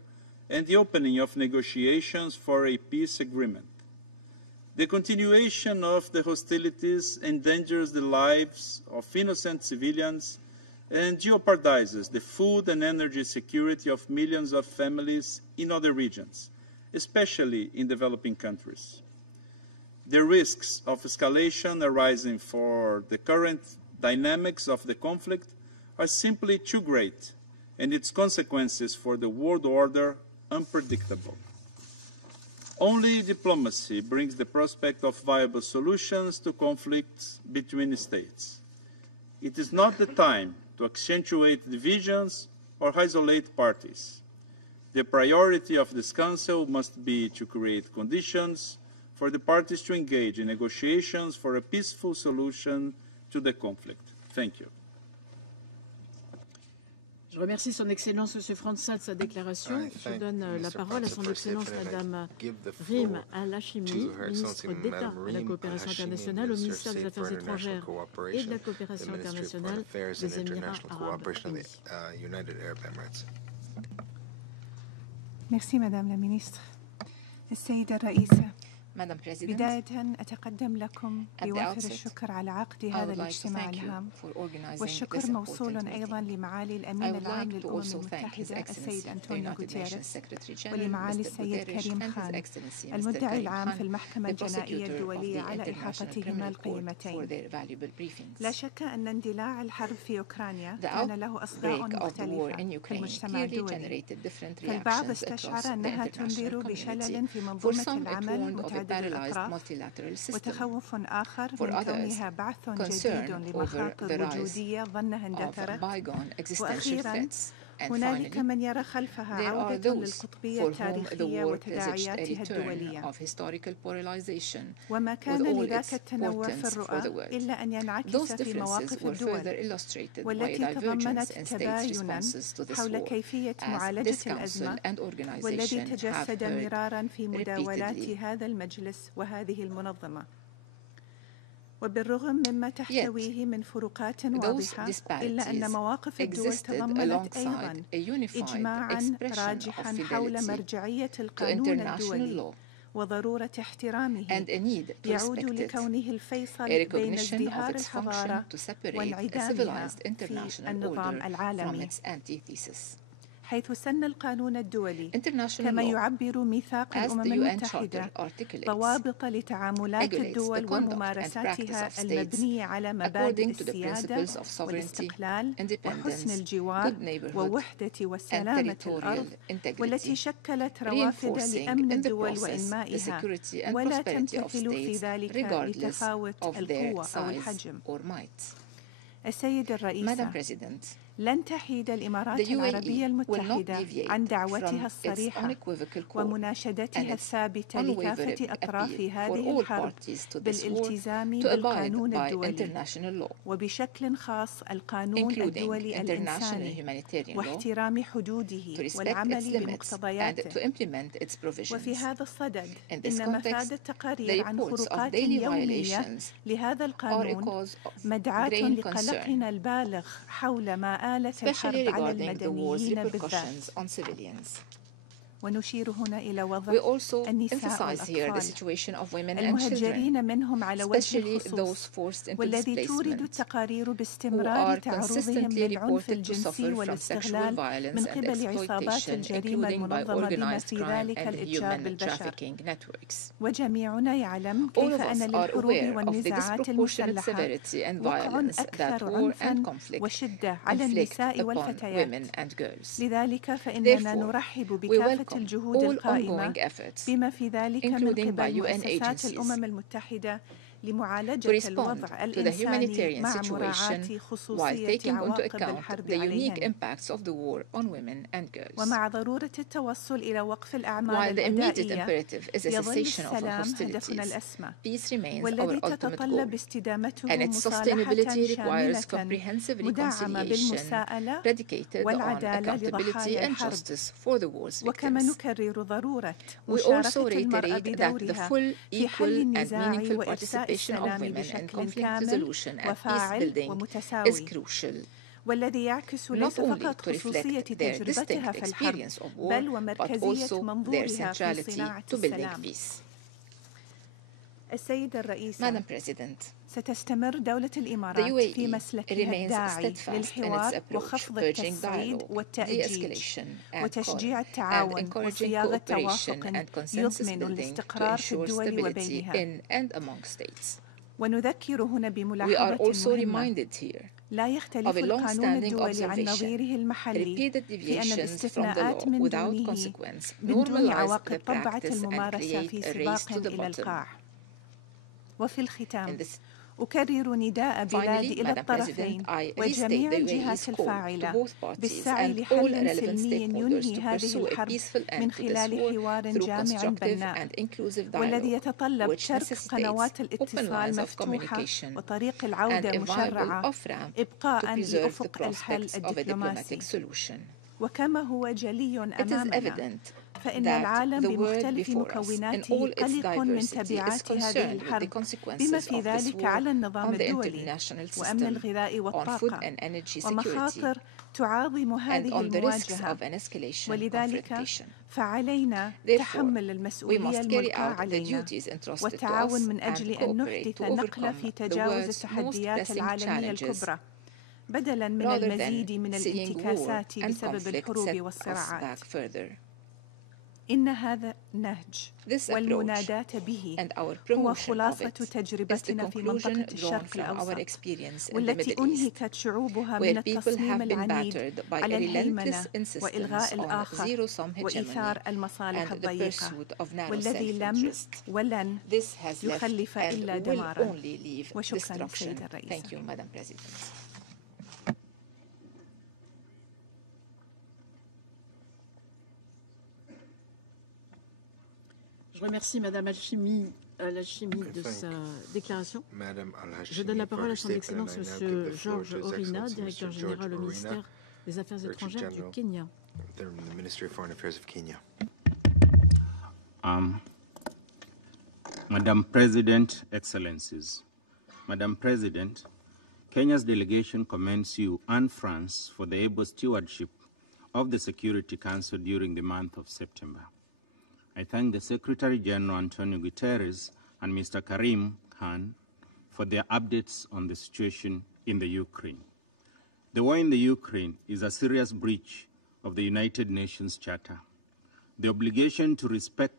and the opening of negotiations for a peace agreement. The continuation of the hostilities endangers the lives of innocent civilians and jeopardizes the food and energy security of millions of families in other regions, especially in developing countries. The risks of escalation arising from the current dynamics of the conflict are simply too great, and its consequences for the world order unpredictable. Only diplomacy brings the prospect of viable solutions to conflicts between states. It is not the time to accentuate divisions or isolate parties. The priority of this Council must be to create conditions for the parties to engage in negotiations for a peaceful solution to the conflict. Thank you. Je remercie Son Excellence M. França de sa déclaration. Je donne la parole à Son Excellence Mme Rim Al-Hashimi, ministre d'État à la coopération internationale au ministère des Affaires étrangères et de la coopération internationale des Émirats arabes unis. Merci Madame la Ministre. السيدة الرئيسة بداية أتقدم لكم بوافر الشكر على عقد هذا الاجتماع الهام، والشكر موصول أيضا لمعالي الأمين العام للأمم المتحدة السيد أنطونيو غوتيريس، ولمعالي السيد كريم خان المدعي العام في المحكمة الجنائية الدولية على إحاطتهما القيمتين. لا شك أن اندلاع الحرب في أوكرانيا كان له أصداء مختلفة في المجتمع الدولي، فالبعض استشعر أنها تنذر بشلل في منظومة العمل الأطراف، وتخوف آخر من كونها بعث جديد لمخاطر وجودية ظنها اندثرت، وأخيراً هنالك من يرى خلفها عودة للقطبية التاريخية وتداعياتها الدولية، وما كان لذاك التنوع في الرؤى إلا أن ينعكس في مواقف الدول، والتي تضمنت تبايناً حول كيفية معالجة الأزمة، والذي تجسد مراراً في مداولات هذا المجلس وهذه المنظمة. وبالرغم مما تحتويه من فروقات واضحة، إلا أن مواقف الدول تضمنت أيضاً إجماعاً راجحاً حول مرجعية القانون الدولي وضرورة احترامه، يعود لكونه الفيصل بين ازدهار الحضارة وانعدامها في النظام العالمي، حيث سن القانون الدولي كما يعبر ميثاق الأمم المتحدة ضوابط لتعاملات الدول وممارساتها المبنية على مبادئ السيادة والاستقلال وحسن الجوار ووحدة وسلامة الأرض، والتي شكلت روافد لأمن الدول وإنمائها، ولا تمتثل في ذلك لتفاوت القوة أو الحجم. السيد الرئيس، لن تحيد الإمارات العربية المتحدة عن دعوتها الصريحة ومناشدتها الثابتة لكافة أطراف هذه الحرب بالالتزام بالقانون الدولي وبشكل خاص القانون الدولي الإنساني واحترام حدوده والعمل بمقتضياته. وفي هذا الصدد إن مفاد التقارير عن خروقات يومية لهذا القانون مدعاة لقلقنا البالغ حول ما آلت الحرب على المدنيين بالذات. ونشير هنا إلى وضع النساء والأطفال المهجرين منهم على وجه الخصوص والذي تورد التقارير باستمرار تعرضهم للعنف الجنسي والاستغلال من قبل عصابات الجريمة المنظمة بما في ذلك الإتجار بالبشر. وجميعنا يعلم كيف أن للحروب والنزاعات المسلحة وقع أكثر عنفا وشدة على النساء والفتيات. لذلك فإننا نرحب بكافة الجهود القائمة بما في ذلك من قبل مؤسسات الأمم المتحدة لمعالجة الوضع الإنساني مع مراعاة خصوصية عواقب الحرب عليهن ومع ضرورة التوصل إلى وقف الأعمال العدائية يظل السلام هدفنا الأسمى والذي تتطلب استدامته مصالحة شاملة مدعمة بالمساءلة والعدالة لضحايا الحرب. وكما نكرر ضرورة مشاركة المرأة بدورها في حل النزاع وإرساء السلام بشكل كامل وفاعل ومتساوي والذي يعكس ليس فقط خصوصية تجربتها في الحرب بل ومركزية منظورها في صناعة السلام. السيدة الرئيسة، ستستمر دولة الإمارات في مسلكها الداعي للحوار وخفض التصعيد والتأجيج وتشجيع التعاون وصياغة توافق يضمن الاستقرار في الدول وبينها. ونذكر هنا بملاحظة مهمة: لا يختلف القانون الدولي عن نظيره المحلي في أن الاستثناءات من دون عواقب طبعة الممارسة في سباق إلى القاع. وفي الختام أكرر نداء بلادي إلى الطرفين وجميع الجهات الفاعلة بالسعي لحل سلمي ينهي هذه الحرب من خلال حوار جامع بناء والذي يتطلب ترك قنوات الاتصال مفتوحة وطريق العودة مشرعة إبقاء لأفق الحل الدبلوماسي. وكما هو جلي أمامنا فإن العالم بمختلف مكوناته قلق من تبعات هذه الحرب بما في ذلك على النظام الدولي وأمن الغذاء والطاقة ومخاطر تعاظم هذه المواجهة. ولذلك فعلينا تحمل المسؤولية الملقاة علينا والتعاون من أجل أن نحدث نقلة في تجاوز التحديات العالمية الكبرى بدلاً من المزيد من الانتكاسات بسبب الحروب والصراعات. إن هذا النهج والمناداة به هو خلاصة تجربتنا في منطقة الشرق الأوسط والتي أنهكت شعوبها من التصميم العنيد على الهيمنة وإلغاء الآخر وإيثار المصالح الضيقة والذي لم ولن يخلف إلا دماراً. وشكراً سيدة الرئيسة. Je remercie Madame Hachimi de sa déclaration. Je donne la parole à Son Excellence Monsieur Georges Orina, Directeur Général au ministère des Affaires étrangères du Kenya. Madam President, Excellencies. Madam President, Kenya's delegation commends you and France for the able stewardship of the Security Council during the month of September. I thank the Secretary General Antonio Guterres and Mr. Karim Khan for their updates on the situation in the Ukraine. The war in the Ukraine is a serious breach of the United Nations Charter. The obligation to respect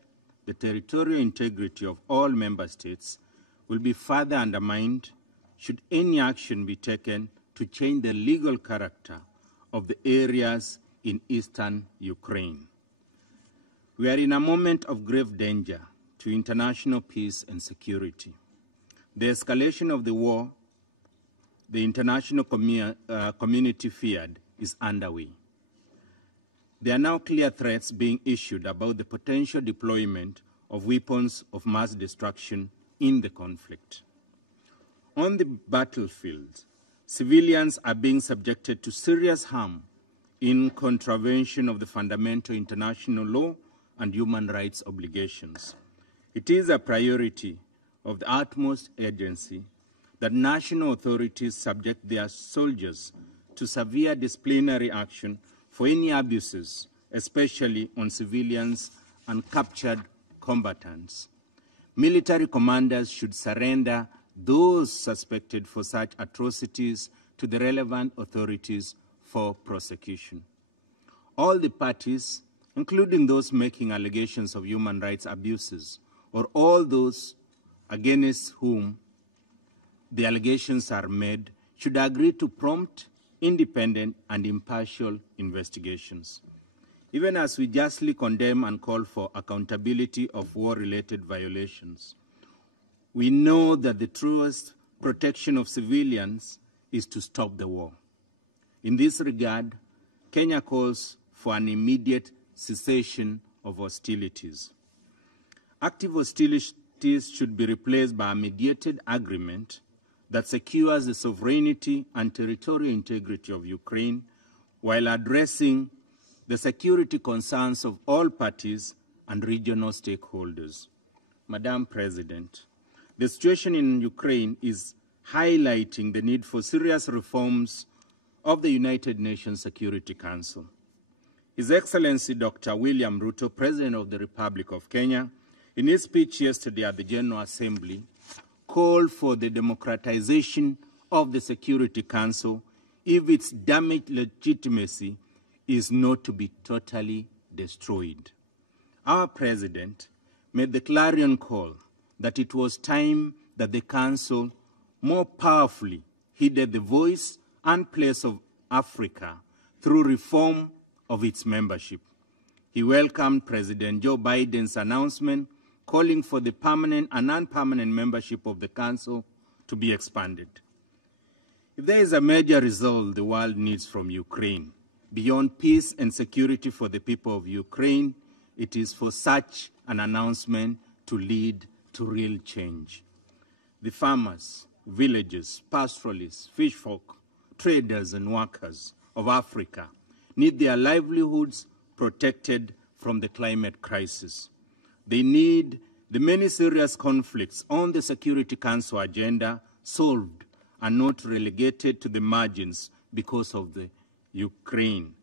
the territorial integrity of all member states will be further undermined should any action be taken to change the legal character of the areas in eastern Ukraine. We are in a moment of grave danger to international peace and security. The escalation of the war the international community feared is underway. There are now clear threats being issued about the potential deployment of weapons of mass destruction in the conflict. On the battlefield, civilians are being subjected to serious harm in contravention of the fundamental international law and human rights obligations. It is a priority of the utmost urgency that national authorities subject their soldiers to severe disciplinary action for any abuses, especially on civilians and captured combatants. Military commanders should surrender those suspected for such atrocities to the relevant authorities for prosecution. All the parties, including those making allegations of human rights abuses, or all those against whom the allegations are made, should agree to prompt, independent, and impartial investigations. Even as we justly condemn and call for accountability of war-related violations, we know that the truest protection of civilians is to stop the war. In this regard, Kenya calls for an immediate cessation of hostilities. Active hostilities should be replaced by a mediated agreement that secures the sovereignty and territorial integrity of Ukraine while addressing the security concerns of all parties and regional stakeholders. Madam President, the situation in Ukraine is highlighting the need for serious reforms of the United Nations Security Council. His Excellency Dr. William Ruto, President of the Republic of Kenya, in his speech yesterday at the General Assembly, called for the democratization of the Security Council if its damaged legitimacy is not to be totally destroyed. Our President made the clarion call that it was time that the Council more powerfully heeded the voice and place of Africa through reform of its membership. He welcomed President Joe Biden's announcement calling for the permanent and non-permanent membership of the Council to be expanded. If there is a major result the world needs from Ukraine, beyond peace and security for the people of Ukraine, it is for such an announcement to lead to real change. The farmers, villagers, pastoralists, fishfolk, traders, and workers of Africa need their livelihoods protected from the climate crisis. They need the many serious conflicts on the Security Council agenda solved and not relegated to the margins because of the Ukraine.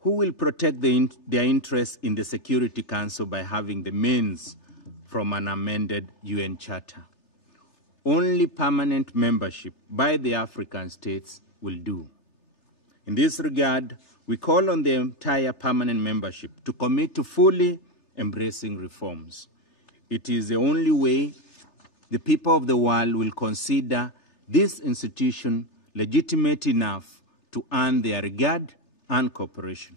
Who will protect their interests in the Security Council by having the means from an amended UN Charter? Only permanent membership by the African states will do. In this regard, we call on the entire permanent membership to commit to fully embracing reforms. It is the only way the people of the world will consider this institution legitimate enough to earn their regard and cooperation.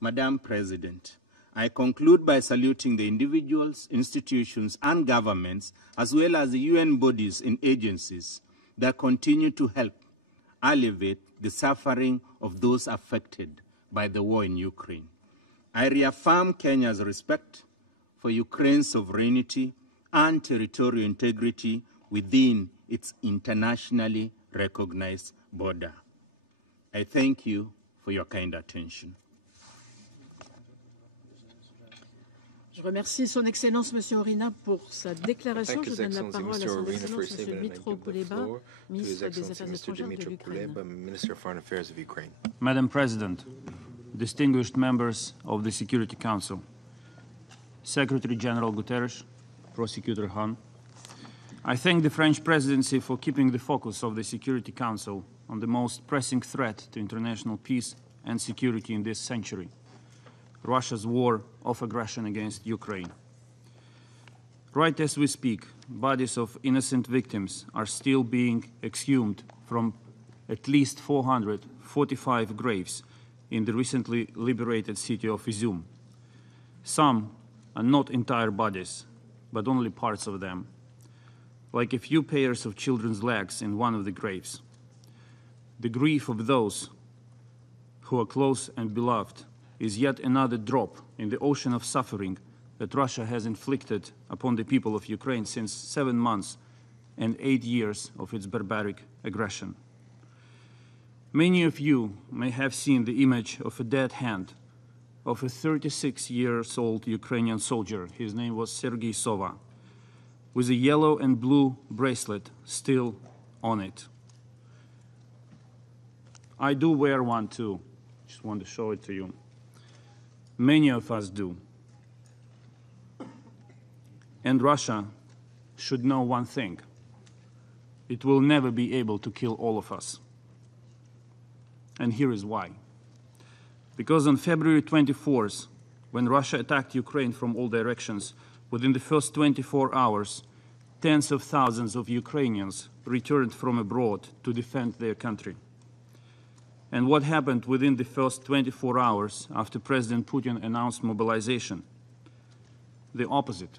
Madam President, I conclude by saluting the individuals, institutions, and governments, as well as the UN bodies and agencies that continue to help alleviate the suffering of those affected by the war in Ukraine. I reaffirm Kenya's respect for Ukraine's sovereignty and territorial integrity within its internationally recognized border. I thank you for your kind attention. Je remercie Son Excellence M. Orina pour sa déclaration. Je donne la parole à Son Excellence M. Dmytro Kuleba, ministre des Affaires étrangères de l'Ukraine. Madam President, distinguished members of the Security Council, Secretary General Guterres, Prosecutor Hahn, I thank the French presidency for keeping the focus of the Security Council on the most pressing threat to international peace and security in this century, Russia's war of aggression against Ukraine. Right as we speak, bodies of innocent victims are still being exhumed from at least 445 graves in the recently liberated city of Izum. Some are not entire bodies, but only parts of them, like a few pairs of children's legs in one of the graves. The grief of those who are close and beloved, is yet another drop in the ocean of suffering that Russia has inflicted upon the people of Ukraine since 7 months and 8 years of its barbaric aggression. Many of you may have seen the image of a dead hand of a 36-year-old Ukrainian soldier. His name was Sergei, with a yellow and blue bracelet still on it. I do wear one too. Just want to show it to you. Many of us do. And Russia should know one thing. It will never be able to kill all of us. And here is why. Because on February 24th, when Russia attacked Ukraine from all directions, within the first 24 hours, tens of thousands of Ukrainians returned from abroad to defend their country. And what happened within the first 24 hours after President Putin announced mobilization? The opposite.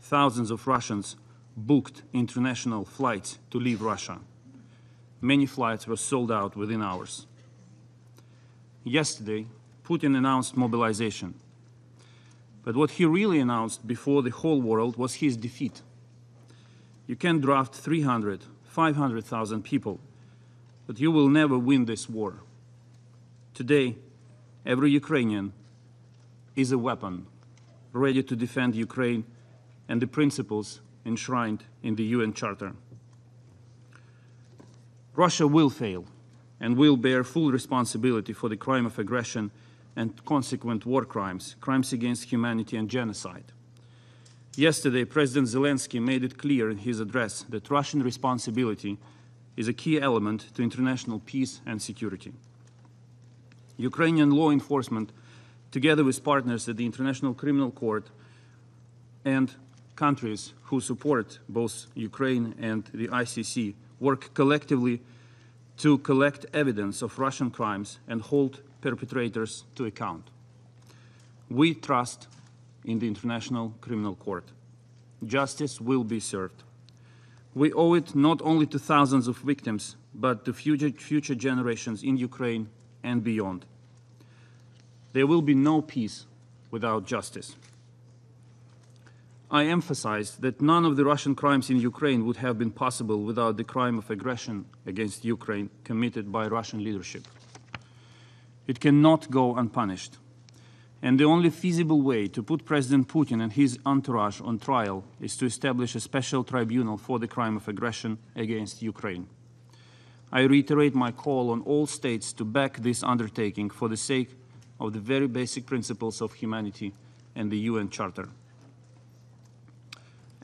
Thousands of Russians booked international flights to leave Russia. Many flights were sold out within hours. Yesterday, Putin announced mobilization. But what he really announced before the whole world was his defeat. You can draft 300, 500,000 people, but you will never win this war. Today, every Ukrainian is a weapon ready to defend Ukraine and the principles enshrined in the UN Charter. Russia will fail and will bear full responsibility for the crime of aggression and consequent war crimes, crimes against humanity and genocide. Yesterday, President Zelensky made it clear in his address that Russian responsibility is a key element to international peace and security. Ukrainian law enforcement, together with partners at the International Criminal Court and countries who support both Ukraine and the ICC, work collectively to collect evidence of Russian crimes and hold perpetrators to account. We trust in the International Criminal Court. Justice will be served. We owe it not only to thousands of victims, but to future generations in Ukraine and beyond. There will be no peace without justice. I emphasized that none of the Russian crimes in Ukraine would have been possible without the crime of aggression against Ukraine committed by Russian leadership. It cannot go unpunished. And the only feasible way to put President Putin and his entourage on trial is to establish a special tribunal for the crime of aggression against Ukraine. I reiterate my call on all states to back this undertaking for the sake of the very basic principles of humanity and the UN Charter.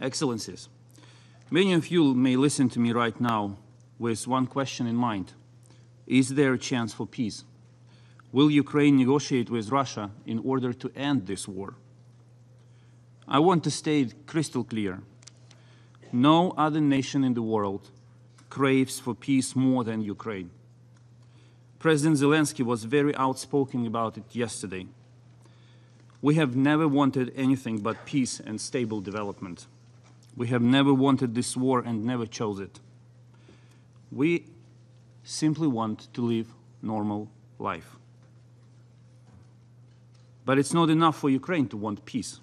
Excellencies, many of you may listen to me right now with one question in mind. Is there a chance for peace? Will Ukraine negotiate with Russia in order to end this war? I want to state crystal clear. No other nation in the world craves for peace more than Ukraine. President Zelensky was very outspoken about it yesterday. We have never wanted anything but peace and stable development. We have never wanted this war and never chose it. We simply want to live normal life. But it's not enough for Ukraine to want peace.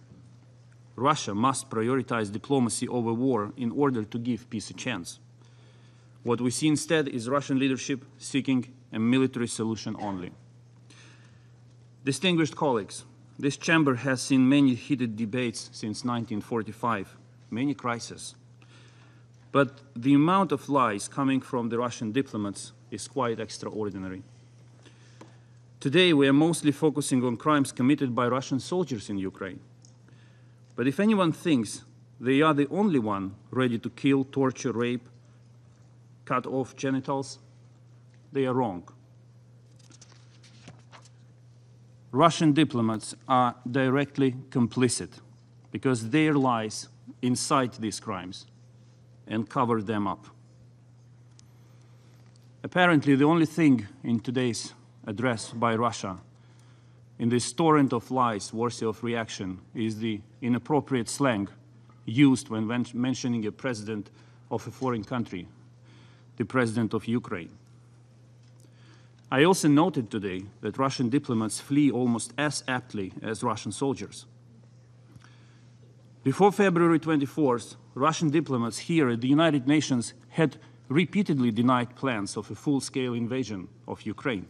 Russia must prioritize diplomacy over war in order to give peace a chance. What we see instead is Russian leadership seeking a military solution only. Distinguished colleagues, this chamber has seen many heated debates since 1945, many crises. But the amount of lies coming from the Russian diplomats is quite extraordinary. Today, we are mostly focusing on crimes committed by Russian soldiers in Ukraine. But if anyone thinks they are the only one ready to kill, torture, rape, cut off genitals, they are wrong. Russian diplomats are directly complicit because their lies incite these crimes and cover them up. Apparently, the only thing in today's address by Russia in this torrent of lies worthy of reaction is the inappropriate slang used when mentioning a president of a foreign country, the president of Ukraine. I also noted today that Russian diplomats flee almost as aptly as Russian soldiers. Before February 24th, Russian diplomats here at the United Nations had repeatedly denied plans of a full-scale invasion of Ukraine.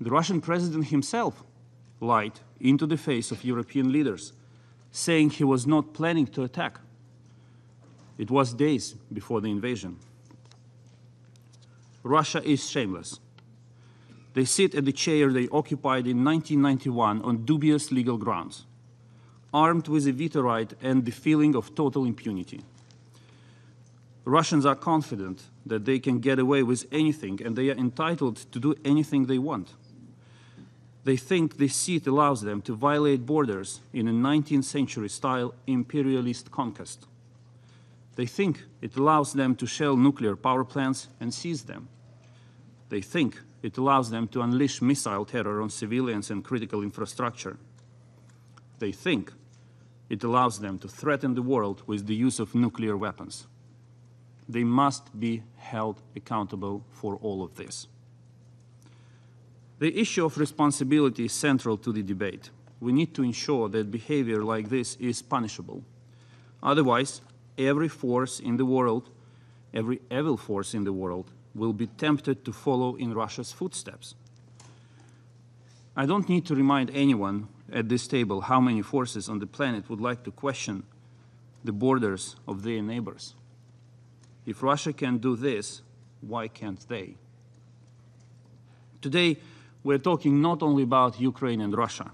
The Russian president himself lied into the face of European leaders, saying he was not planning to attack. It was days before the invasion. Russia is shameless. They sit at the chair they occupied in 1991 on dubious legal grounds, armed with a veto right and the feeling of total impunity. Russians are confident that they can get away with anything and they are entitled to do anything they want. They think this seat allows them to violate borders in a 19th century-style imperialist conquest. They think it allows them to shell nuclear power plants and seize them. They think it allows them to unleash missile terror on civilians and critical infrastructure. They think it allows them to threaten the world with the use of nuclear weapons. They must be held accountable for all of this. The issue of responsibility is central to the debate. We need to ensure that behavior like this is punishable. Otherwise, every force in the world, every evil force in the world, will be tempted to follow in Russia's footsteps. I don't need to remind anyone at this table how many forces on the planet would like to question the borders of their neighbors. If Russia can do this, why can't they? Today, we're talking not only about Ukraine and Russia.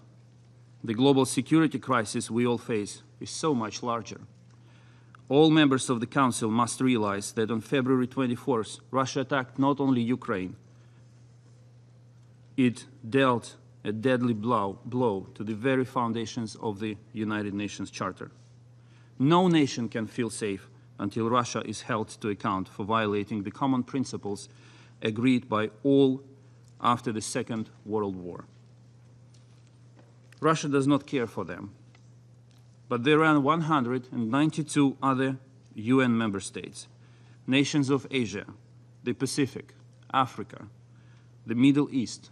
The global security crisis we all face is so much larger. All members of the Council must realize that on February 24th, Russia attacked not only Ukraine, it dealt a deadly blow to the very foundations of the United Nations Charter. No nation can feel safe until Russia is held to account for violating the common principles agreed by all after the Second World War. Russia does not care for them, but there are 192 other UN member states, nations of Asia, the Pacific, Africa, the Middle East,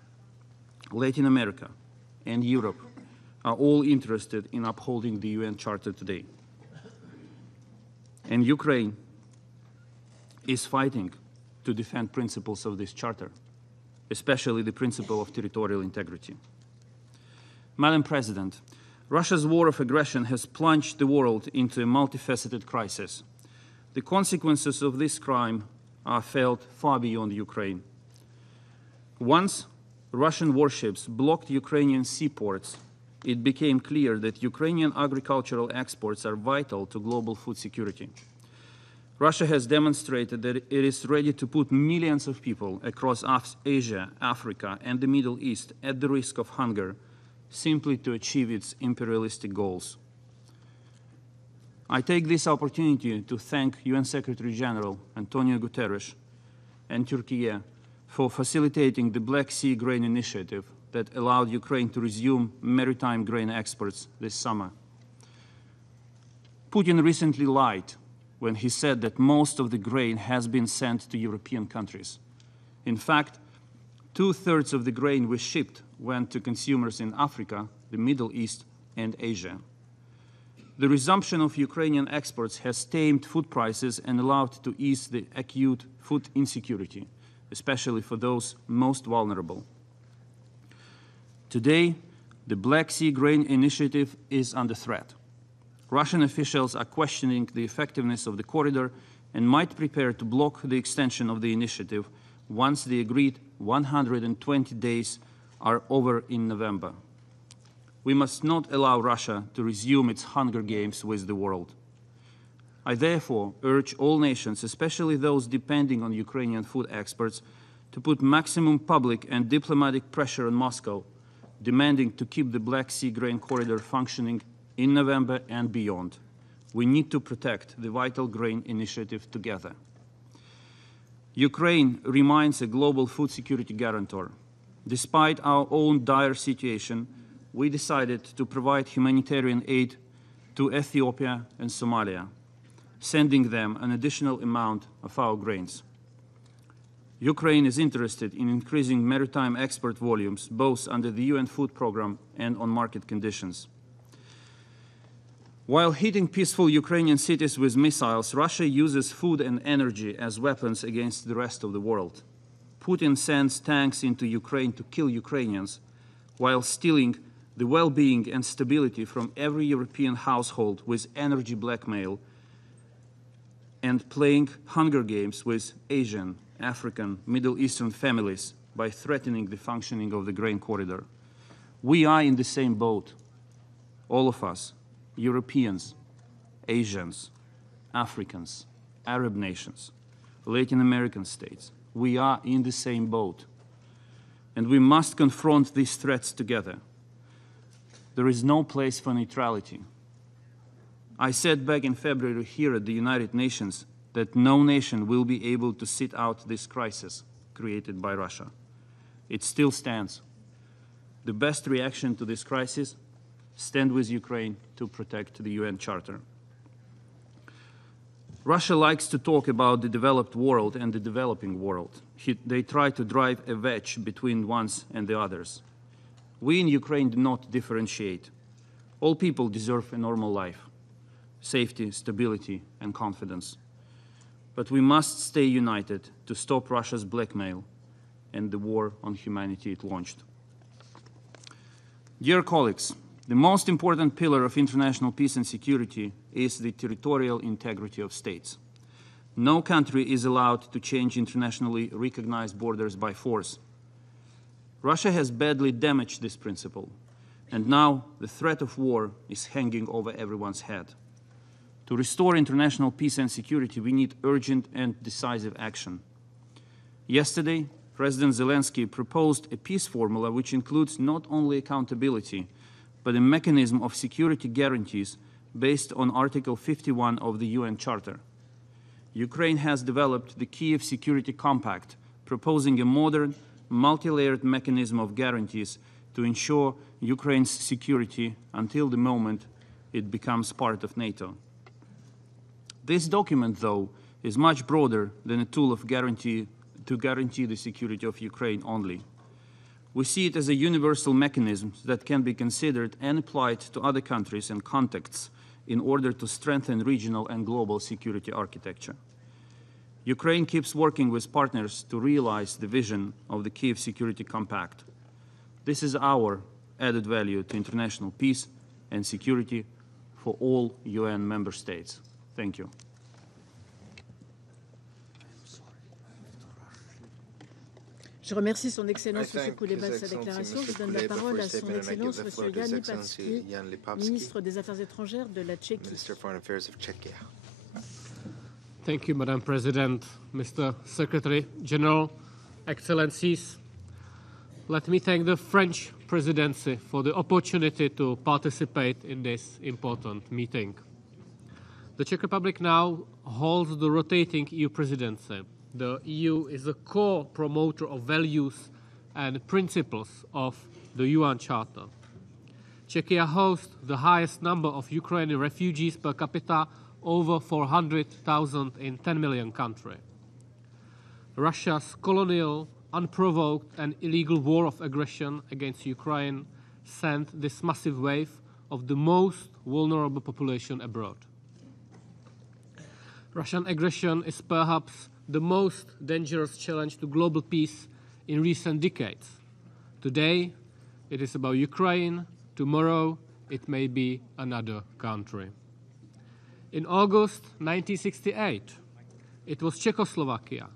Latin America, and Europe are all interested in upholding the UN Charter today. And Ukraine is fighting to defend principles of this Charter, especially the principle of territorial integrity. Madam President, Russia's war of aggression has plunged the world into a multifaceted crisis. The consequences of this crime are felt far beyond Ukraine. Once Russian warships blocked Ukrainian seaports, it became clear that Ukrainian agricultural exports are vital to global food security. Russia has demonstrated that it is ready to put millions of people across Asia, Africa, and the Middle East at the risk of hunger simply to achieve its imperialistic goals. I take this opportunity to thank UN Secretary General Antonio Guterres and Turkey for facilitating the Black Sea Grain Initiative that allowed Ukraine to resume maritime grain exports this summer. Putin recently lied when he said that most of the grain has been sent to European countries. In fact, 2/3 of the grain we shipped went to consumers in Africa, the Middle East, and Asia. The resumption of Ukrainian exports has tamed food prices and allowed to ease the acute food insecurity, especially for those most vulnerable. Today, the Black Sea Grain Initiative is under threat. Russian officials are questioning the effectiveness of the corridor and might prepare to block the extension of the initiative once the agreed 120 days are over in November. We must not allow Russia to resume its hunger games with the world. I therefore urge all nations, especially those depending on Ukrainian food exports, to put maximum public and diplomatic pressure on Moscow, demanding to keep the Black Sea Grain Corridor functioning in November and beyond. We need to protect the vital grain initiative together. Ukraine remains a global food security guarantor. Despite our own dire situation, we decided to provide humanitarian aid to Ethiopia and Somalia, sending them an additional amount of our grains. Ukraine is interested in increasing maritime export volumes, both under the UN food program and on market conditions. While hitting peaceful Ukrainian cities with missiles, Russia uses food and energy as weapons against the rest of the world. Putin sends tanks into Ukraine to kill Ukrainians, while stealing the well-being and stability from every European household with energy blackmail and playing hunger games with Asian, African, Middle Eastern families by threatening the functioning of the grain corridor. We are in the same boat, all of us, Europeans, Asians, Africans, Arab nations, Latin American states. We are in the same boat, and we must confront these threats together. There is no place for neutrality. I said back in February here at the United Nations that no nation will be able to sit out this crisis created by Russia. It still stands. The best reaction to this crisis: stand with Ukraine to protect the UN Charter. Russia likes to talk about the developed world and the developing world. They try to drive a wedge between ones and the others. We in Ukraine do not differentiate. All people deserve a normal life, safety, stability, and confidence. But we must stay united to stop Russia's blackmail and the war on humanity it launched. Dear colleagues, the most important pillar of international peace and security is the territorial integrity of states. No country is allowed to change internationally recognized borders by force. Russia has badly damaged this principle, and now the threat of war is hanging over everyone's head. To restore international peace and security, we need urgent and decisive action. Yesterday, President Zelensky proposed a peace formula which includes not only accountability, but a mechanism of security guarantees based on Article 51 of the UN Charter. Ukraine has developed the Kyiv Security Compact, proposing a modern, multi-layered mechanism of guarantees to ensure Ukraine's security until the moment it becomes part of NATO. This document, though, is much broader than a tool of guarantee the security of Ukraine only. We see it as a universal mechanism that can be considered and applied to other countries and contexts in order to strengthen regional and global security architecture. Ukraine keeps working with partners to realize the vision of the Kyiv Security Compact. This is our added value to international peace and security for all UN member states. Thank you. Je remercie Son Excellence M. Kuleba de sa déclaration. Je donne la parole à Son Excellence M. Jan Lipavsky, ministre des Affaires étrangères de la Tchéquie. Thank you, Madam President, Mr. Secretary General, Excellencies. Let me thank the French Presidency for the opportunity to participate in this important meeting. The Czech Republic now holds the rotating EU presidency. The EU is a core promoter of values and principles of the UN Charter. Czechia hosts the highest number of Ukrainian refugees per capita, over 400,000 in 10 million country. Russia's colonial, unprovoked and illegal war of aggression against Ukraine sent this massive wave of the most vulnerable population abroad. Russian aggression is perhaps the most dangerous challenge to global peace in recent decades. Today, it is about Ukraine. Tomorrow, it may be another country. In August 1968, it was Czechoslovakia,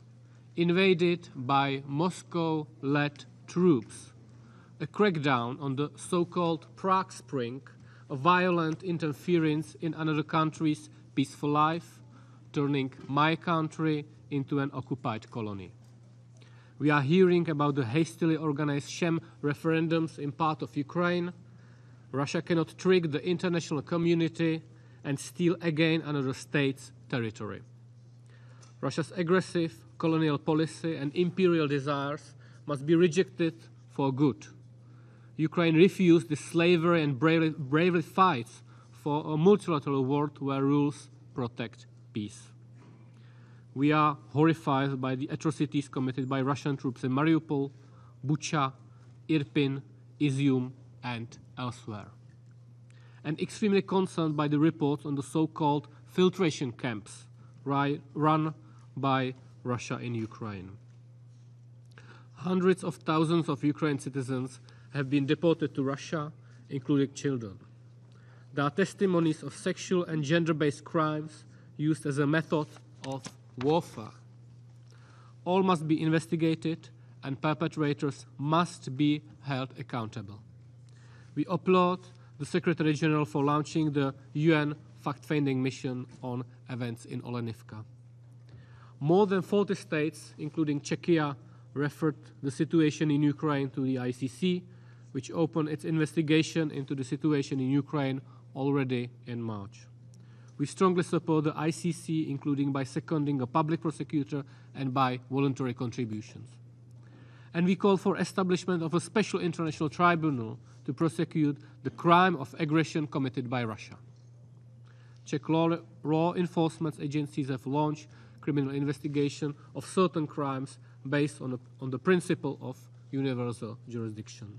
invaded by Moscow-led troops. A crackdown on the so-called Prague Spring, a violent interference in another country's peaceful life, turning my country into an occupied colony. We are hearing about the hastily organized sham referendums in part of Ukraine. Russia cannot trick the international community and steal again another state's territory. Russia's aggressive colonial policy and imperial desires must be rejected for good. Ukraine refused the slavery and bravely fights for a multilateral world where rules protect peace. We are horrified by the atrocities committed by Russian troops in Mariupol, Bucha, Irpin, Izium, and elsewhere. And extremely concerned by the reports on the so-called filtration camps run by Russia in Ukraine. Hundreds of thousands of Ukrainian citizens have been deported to Russia, including children. There are testimonies of sexual and gender-based crimes used as a method of warfare. All must be investigated and perpetrators must be held accountable. We applaud the Secretary General for launching the UN fact-finding mission on events in Olenivka. More than 40 states, including Czechia, referred the situation in Ukraine to the ICC, which opened its investigation into the situation in Ukraine already in March. We strongly support the ICC, including by seconding a public prosecutor and by voluntary contributions. And we call for establishment of a special international tribunal to prosecute the crime of aggression committed by Russia. Czech law enforcement agencies have launched criminal investigation of certain crimes based on the principle of universal jurisdiction.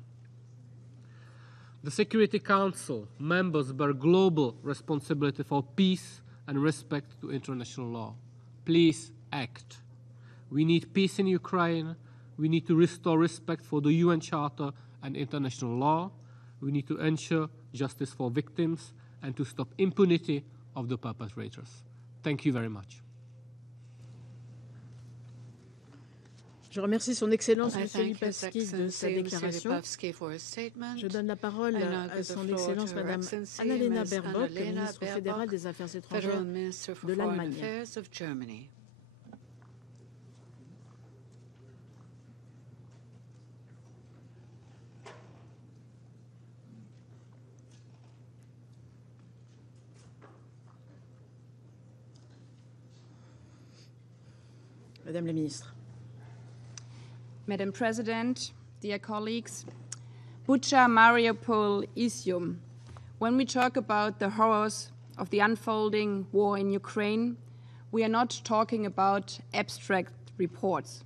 The Security Council members bear global responsibility for peace and respect to international law. Please act. We need peace in Ukraine. We need to restore respect for the UN Charter and international law. We need to ensure justice for victims and to stop impunity of the perpetrators. Thank you very much. Je remercie Son Excellence M. Lipavsky de sa déclaration. Je donne la parole à Son Excellence Mme Annalena Baerbock, ministre fédérale des Affaires étrangères de l'Allemagne. Madame la ministre. Madam President, dear colleagues, Bucha, Mariupol, Izium. When we talk about the horrors of the unfolding war in Ukraine, we are not talking about abstract reports.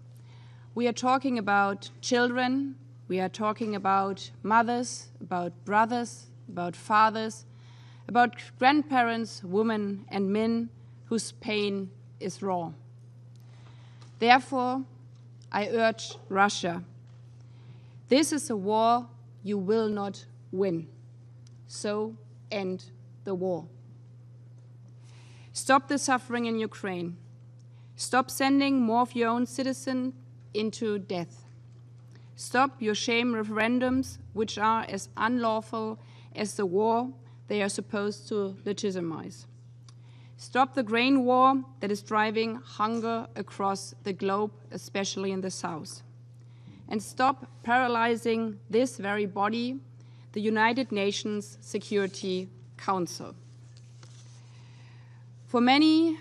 We are talking about children, we are talking about mothers, about brothers, about fathers, about grandparents, women and men whose pain is raw. Therefore, I urge Russia, this is a war you will not win. So end the war. Stop the suffering in Ukraine. Stop sending more of your own citizens into death. Stop your shame referendums, which are as unlawful as the war they are supposed to legitimize. Stop the grain war that is driving hunger across the globe, especially in the south. And stop paralyzing this very body, the United Nations Security Council. For many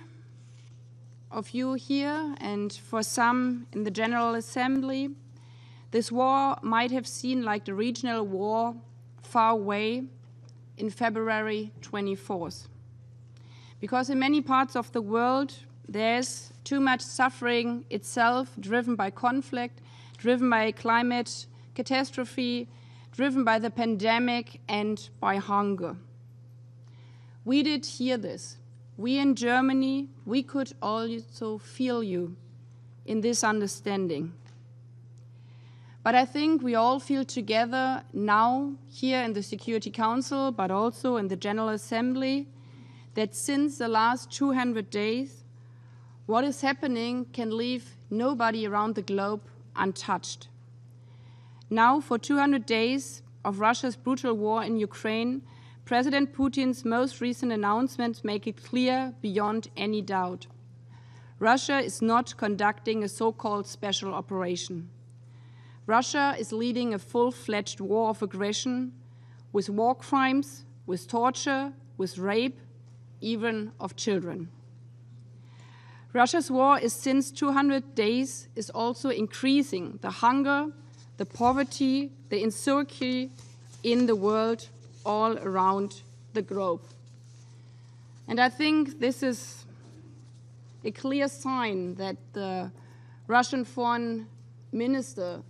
of you here and for some in the General Assembly, this war might have seemed like the regional war far away in February 24th. Because in many parts of the world, there's too much suffering itself, driven by conflict, driven by climate catastrophe, driven by the pandemic and by hunger. We did hear this. We in Germany, we could also feel you in this understanding. But I think we all feel together now here in the Security Council, but also in the General Assembly, that since the last 200 days, what is happening can leave nobody around the globe untouched. Now, for 200 days of Russia's brutal war in Ukraine, President Putin's most recent announcements make it clear beyond any doubt. Russia is not conducting a so-called special operation. Russia is leading a full-fledged war of aggression with war crimes, with torture, with rape, even of children. Russia's war is since 200 days is also increasing the hunger, the poverty, the insecurity in the world all around the globe. And I think this is a clear sign that the Russian foreign minister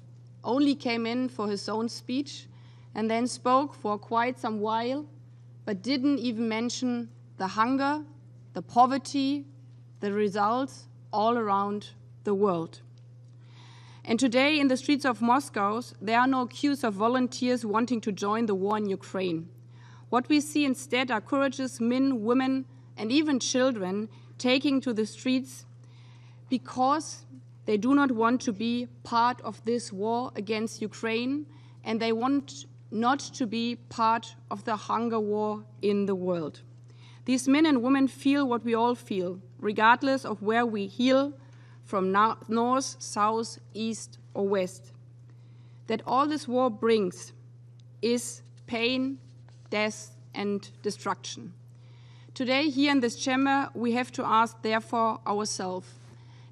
only came in for his own speech and then spoke for quite some while, but didn't even mention the hunger, the poverty, the results all around the world. And today in the streets of Moscow, there are no queues of volunteers wanting to join the war in Ukraine. What we see instead are courageous men, women, and even children taking to the streets because they do not want to be part of this war against Ukraine, and they want not to be part of the hunger war in the world. These men and women feel what we all feel, regardless of where we hail from north, south, east, or west. That all this war brings is pain, death, and destruction. Today, here in this chamber, we have to ask, therefore, ourselves,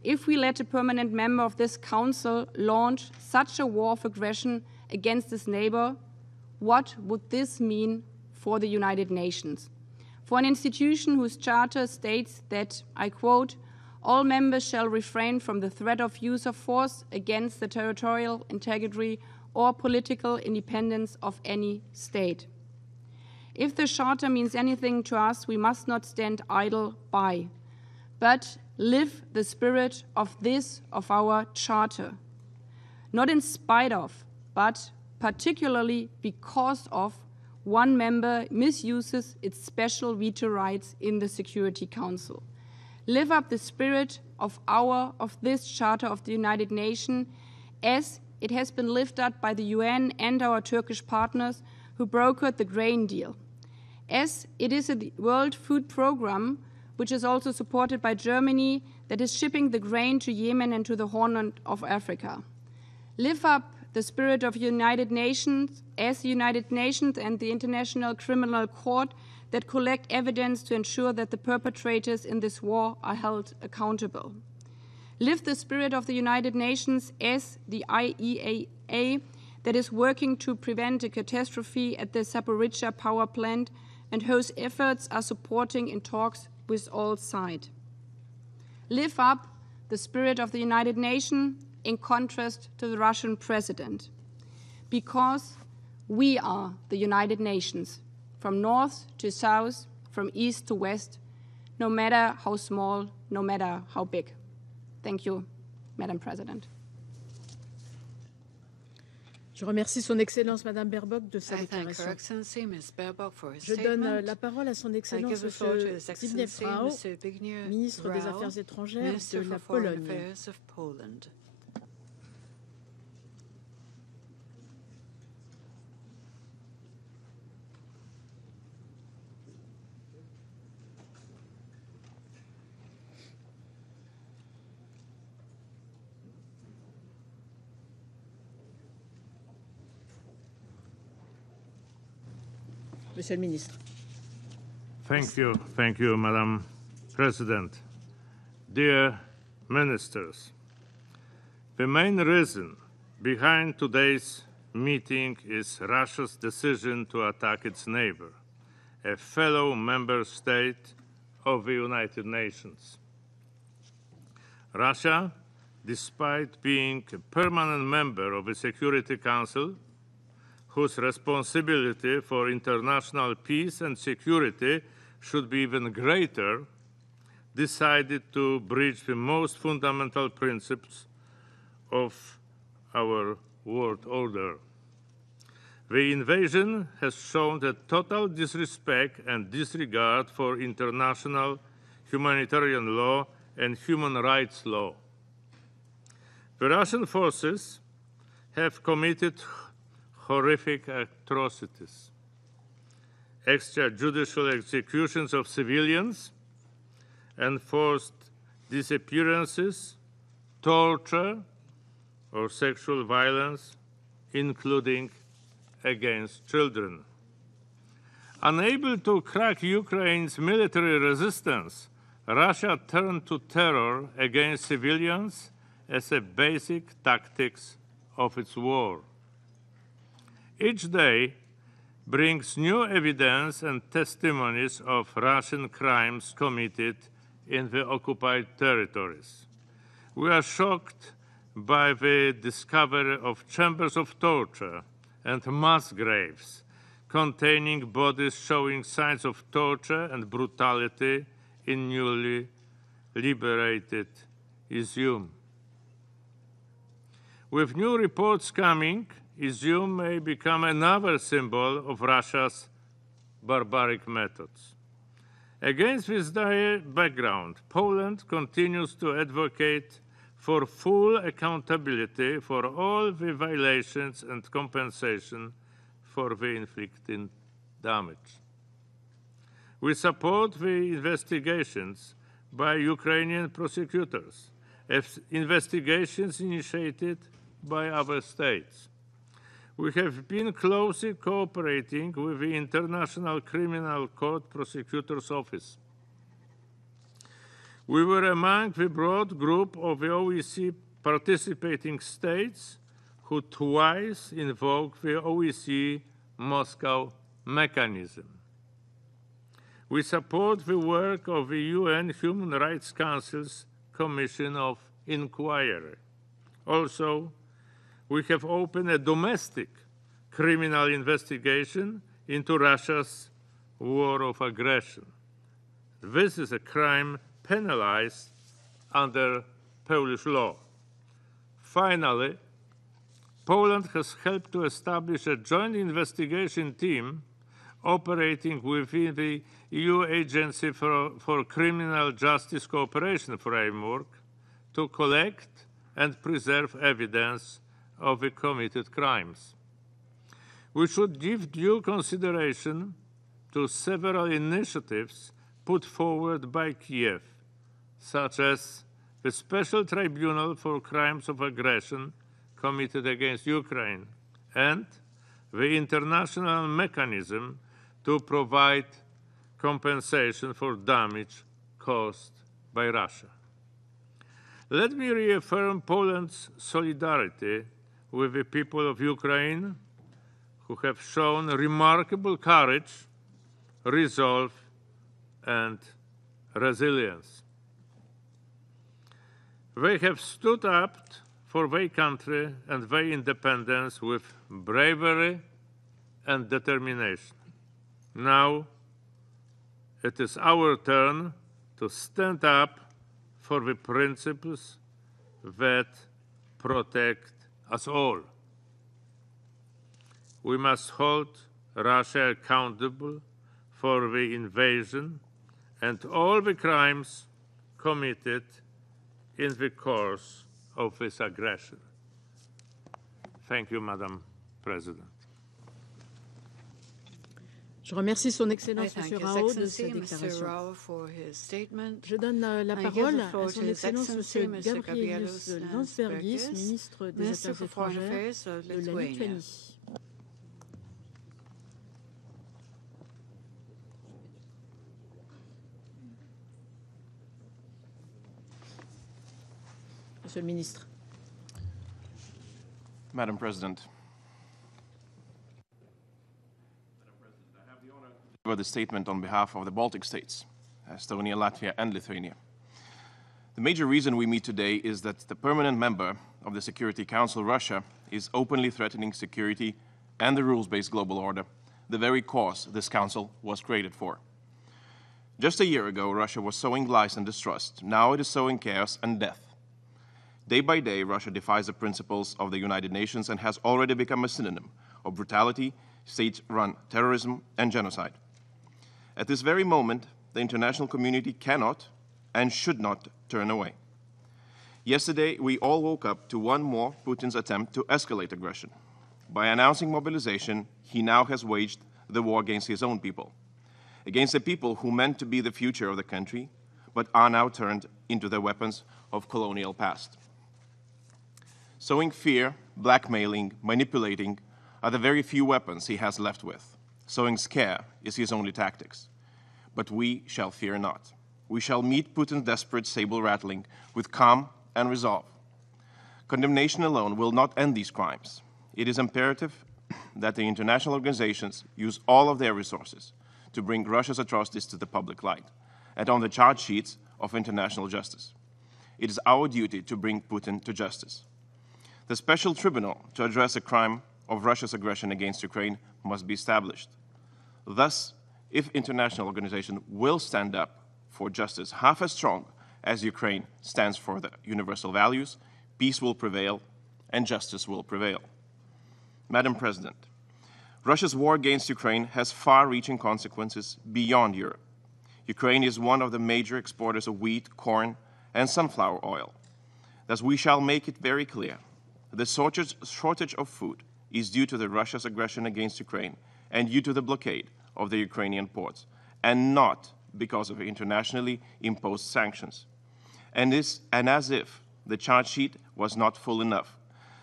if we let a permanent member of this council launch such a war of aggression against his neighbor, what would this mean for the United Nations? For an institution whose charter states that, I quote, all members shall refrain from the threat of use of force against the territorial integrity or political independence of any state. If the charter means anything to us, we must not stand idle by, but live the spirit of our charter, not in spite of, but particularly because of one member misuses its special veto rights in the Security Council. Live up the spirit of this Charter of the United Nations as it has been lived up by the UN and our Turkish partners who brokered the grain deal. As it is a World Food Programme, which is also supported by Germany, that is shipping the grain to Yemen and to the Horn of Africa. Live up the spirit of United Nations as the United Nations and the International Criminal Court that collect evidence to ensure that the perpetrators in this war are held accountable. Live the spirit of the United Nations as the IAEA that is working to prevent a catastrophe at the Zaporizhzhia power plant and whose efforts are supporting in talks with all sides. Live up the spirit of the United Nations in contrast to the Russian president, because we are the United Nations, from north to south, from east to west, no matter how small, no matter how big. Thank you, Madam President. Je remercie Son Excellence Madame Baerbock de sa déclaration. Je donne la parole à Son Excellence Monsieur Zbigniew Rau, ministre des Affaires étrangères de la Pologne. Monsieur le ministre. Thank you, Madam President. Dear ministers, the main reason behind today's meeting is Russia's decision to attack its neighbor, a fellow member state of the United Nations. Russia, despite being a permanent member of the Security Council, whose responsibility for international peace and security should be even greater, decided to breach the most fundamental principles of our world order. The invasion has shown a total disrespect and disregard for international humanitarian law and human rights law. The Russian forces have committed horrific atrocities, extrajudicial executions of civilians, enforced disappearances, torture, or sexual violence, including against children. Unable to crack Ukraine's military resistance, Russia turned to terror against civilians as a basic tactics of its war. Each day brings new evidence and testimonies of Russian crimes committed in the occupied territories. We are shocked by the discovery of chambers of torture and mass graves containing bodies showing signs of torture and brutality in newly liberated Izium. With new reports coming, Izium may become another symbol of Russia's barbaric methods. Against this dire background, Poland continues to advocate for full accountability for all the violations and compensation for the inflicted damage. We support the investigations by Ukrainian prosecutors, investigations initiated by other states. We have been closely cooperating with the International Criminal Court Prosecutor's Office. We were among the broad group of the OEC participating states who twice invoked the OEC Moscow mechanism. We support the work of the UN Human Rights Council's Commission of Inquiry. Also, we have opened a domestic criminal investigation into Russia's war of aggression. This is a crime penalized under Polish law. Finally, Poland has helped to establish a joint investigation team operating within the EU Agency for Criminal Justice Cooperation framework to collect and preserve evidence of the committed crimes. We should give due consideration to several initiatives put forward by Kiev, such as the Special Tribunal for Crimes of Aggression committed against Ukraine and the international mechanism to provide compensation for damage caused by Russia. Let me reaffirm Poland's solidarity with the people of Ukraine, who have shown remarkable courage, resolve, and resilience. They have stood up for their country and their independence with bravery and determination. Now, it is our turn to stand up for the principles that protect us all. We must hold Russia accountable for the invasion and all the crimes committed in the course of this aggression. Thank you, Madam President. Je remercie Son Excellence M. Rao de sa déclaration. Je donne la parole à Son Excellence M. Gabrielius Landsbergis, ministre des Affaires étrangères de la Lituanie. Monsieur le ministre. Madam President, the statement on behalf of the Baltic states, Estonia, Latvia, and Lithuania. The major reason we meet today is that the permanent member of the Security Council, Russia, is openly threatening security and the rules-based global order, the very cause this council was created for. Just a year ago, Russia was sowing lies and distrust. Now it is sowing chaos and death. Day by day, Russia defies the principles of the United Nations and has already become a synonym of brutality, state-run terrorism, and genocide. At this very moment, the international community cannot and should not turn away. Yesterday, we all woke up to one more Putin's attempt to escalate aggression. By announcing mobilization, he now has waged the war against his own people, against the people who meant to be the future of the country, but are now turned into the weapons of colonial past. Sowing fear, blackmailing, manipulating are the very few weapons he has left with. Sowing scare is his only tactics. But we shall fear not. We shall meet Putin's desperate sable rattling with calm and resolve. Condemnation alone will not end these crimes. It is imperative that the international organizations use all of their resources to bring Russia's atrocities to the public light. And on the charge sheets of international justice. It is our duty to bring Putin to justice. The special tribunal to address the crime of Russia's aggression against Ukraine must be established. Thus, if international organizations will stand up for justice half as strong as Ukraine stands for the universal values, peace will prevail and justice will prevail. Madam President, Russia's war against Ukraine has far-reaching consequences beyond Europe. Ukraine is one of the major exporters of wheat, corn, and sunflower oil. Thus, we shall make it very clear the shortage of food is due to Russia's aggression against Ukraine and due to the blockade of the Ukrainian ports, and not because of internationally imposed sanctions. And as if the charge sheet was not full enough,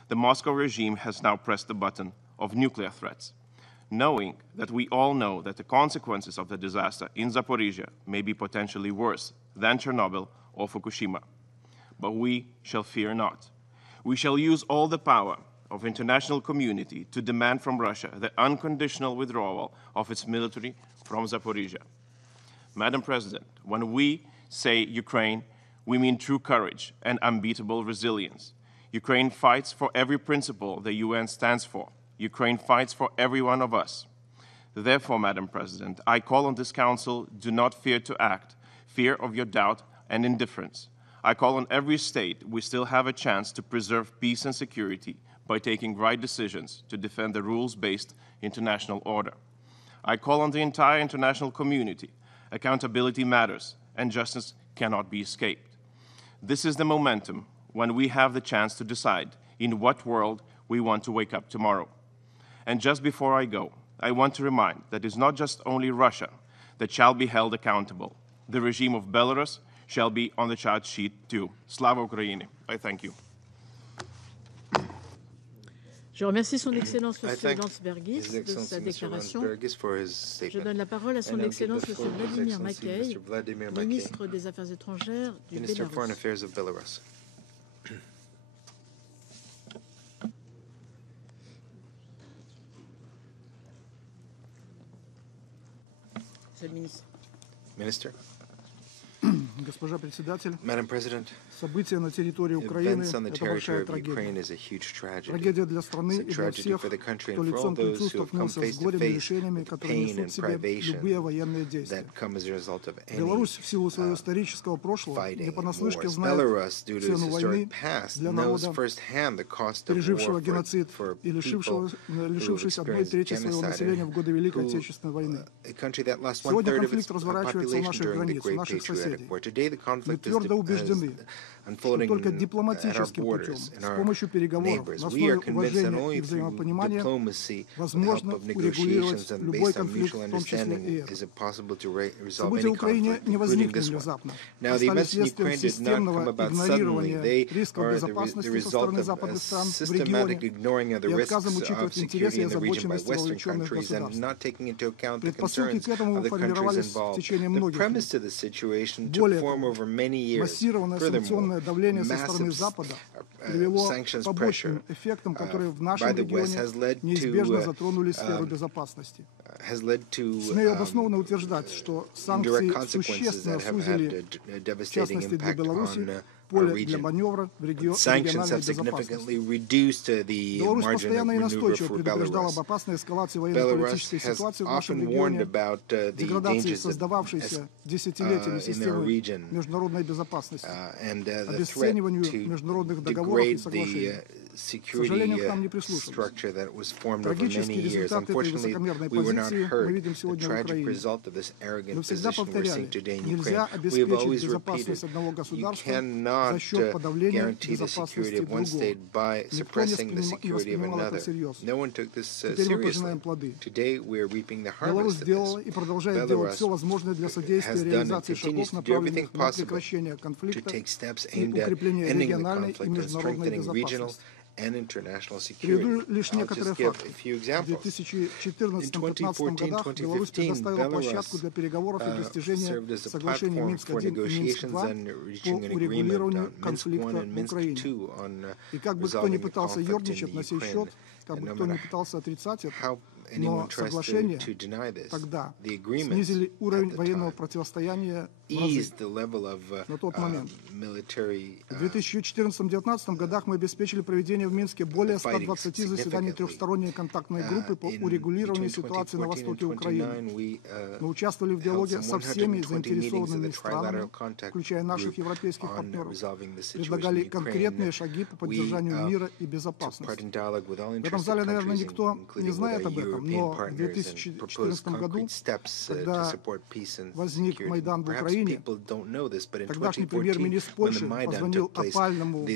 the Moscow regime has now pressed the button of nuclear threats, knowing that we all know that the consequences of the disaster in Zaporizhia may be potentially worse than Chernobyl or Fukushima. But we shall fear not. We shall use all the power of international community to demand from Russia the unconditional withdrawal of its military from Zaporizhia. Madam President, when we say Ukraine, we mean true courage and unbeatable resilience. Ukraine fights for every principle the UN stands for. Ukraine fights for every one of us. Therefore, Madam President, I call on this Council, do not fear to act, fear of your doubt and indifference. I call on every state, we still have a chance to preserve peace and security by taking right decisions to defend the rules-based international order. I call on the entire international community. Accountability matters, and justice cannot be escaped. This is the momentum when we have the chance to decide in what world we want to wake up tomorrow. And just before I go, I want to remind that it's not just only Russia that shall be held accountable. The regime of Belarus shall be on the charge sheet too. Slava Ukraini. I thank you. Je remercie son Excellence Monsieur Landsbergis de sa déclaration. Je donne la parole à son Excellence Monsieur Vladimir Makey, ministre des Affaires étrangères du Bélarus. Monsieur le ministre. Minister. Госпожа председатель, Madam President, события на территории Украины – это большая трагедия. Трагедия для страны и для всех, кто лицом к лицу столкнулся с горем и лишениями, которые несут в себе любые военные действия. Беларусь в силу своего исторического прошлого не понаслышке знает цену войны для народа, пережившего геноцид и лишившись 1/3 своего населения в годы Великой Отечественной войны. Сегодня конфликт разворачивается у наших границ, у наших соседей. Мы твердо убеждены, что только дипломатическим путем, с помощью переговоров, на основе уважения и взаимопонимания, возможно урегулировать любой конфликт, в том числе и этот. События в Украине не возникли внезапно, а стали следствием системного игнорирования рисков безопасности со стороны западных стран в регионе и отказом учитывать интересы и озабоченности вовлеченных государств. Предпосылки к этому формировались в течение многих лет. Более того, массированное санкционное давление со стороны Запада привело к побочным эффектам, которые в нашем регионе неизбежно затронули сферу безопасности. Смею обоснованно утверждать, что санкции существенно сузили, в частности для Беларуси, поле для маневра в региональной безопасности. Беларусь постоянно и настойчиво предупреждала об опасной эскалации военно-политической ситуации в нашем регионе, деградации создававшейся десятилетиями системы международной безопасности, обесцениванию международных договоров и соглашений. К сожалению, к нам не прислушались. Трагический результат этой высокомерной позиции мы видим сегодня в Украине. Мы всегда повторяли, нельзя обеспечить безопасность одного государства за счет подавления безопасности другого. Никто не воспринимал это всерьез. Теперь мы пожинаем плоды. Беларусь сделала и продолжает делать все возможное для содействия реализации шагов, направленных на прекращение конфликта и укрепление региональной и международной безопасности. Приведу лишь некоторые факты. В 2014-2015 годах Беларусь предоставила площадку для переговоров и достижения соглашений Минск-1 и Минск-2 по урегулированию конфликта в Украине. И как бы кто ни пытался ерничать на сей счет, как бы кто ни пытался отрицать это, Но соглашения тогда снизили уровень военного противостояния в разы на тот момент. В 2014-2019 годах мы обеспечили проведение в Минске более 120 заседаний трехсторонней контактной группы по урегулированию ситуации на востоке Украины. Мы участвовали в диалоге со всеми заинтересованными странами, включая наших европейских партнеров, предлагали конкретные шаги по поддержанию мира и безопасности. В этом зале, наверное, никто не знает об этом, но в 2014 году, когда возник Майдан в Украине, тогдашний премьер-министр Польши позвонил опальному в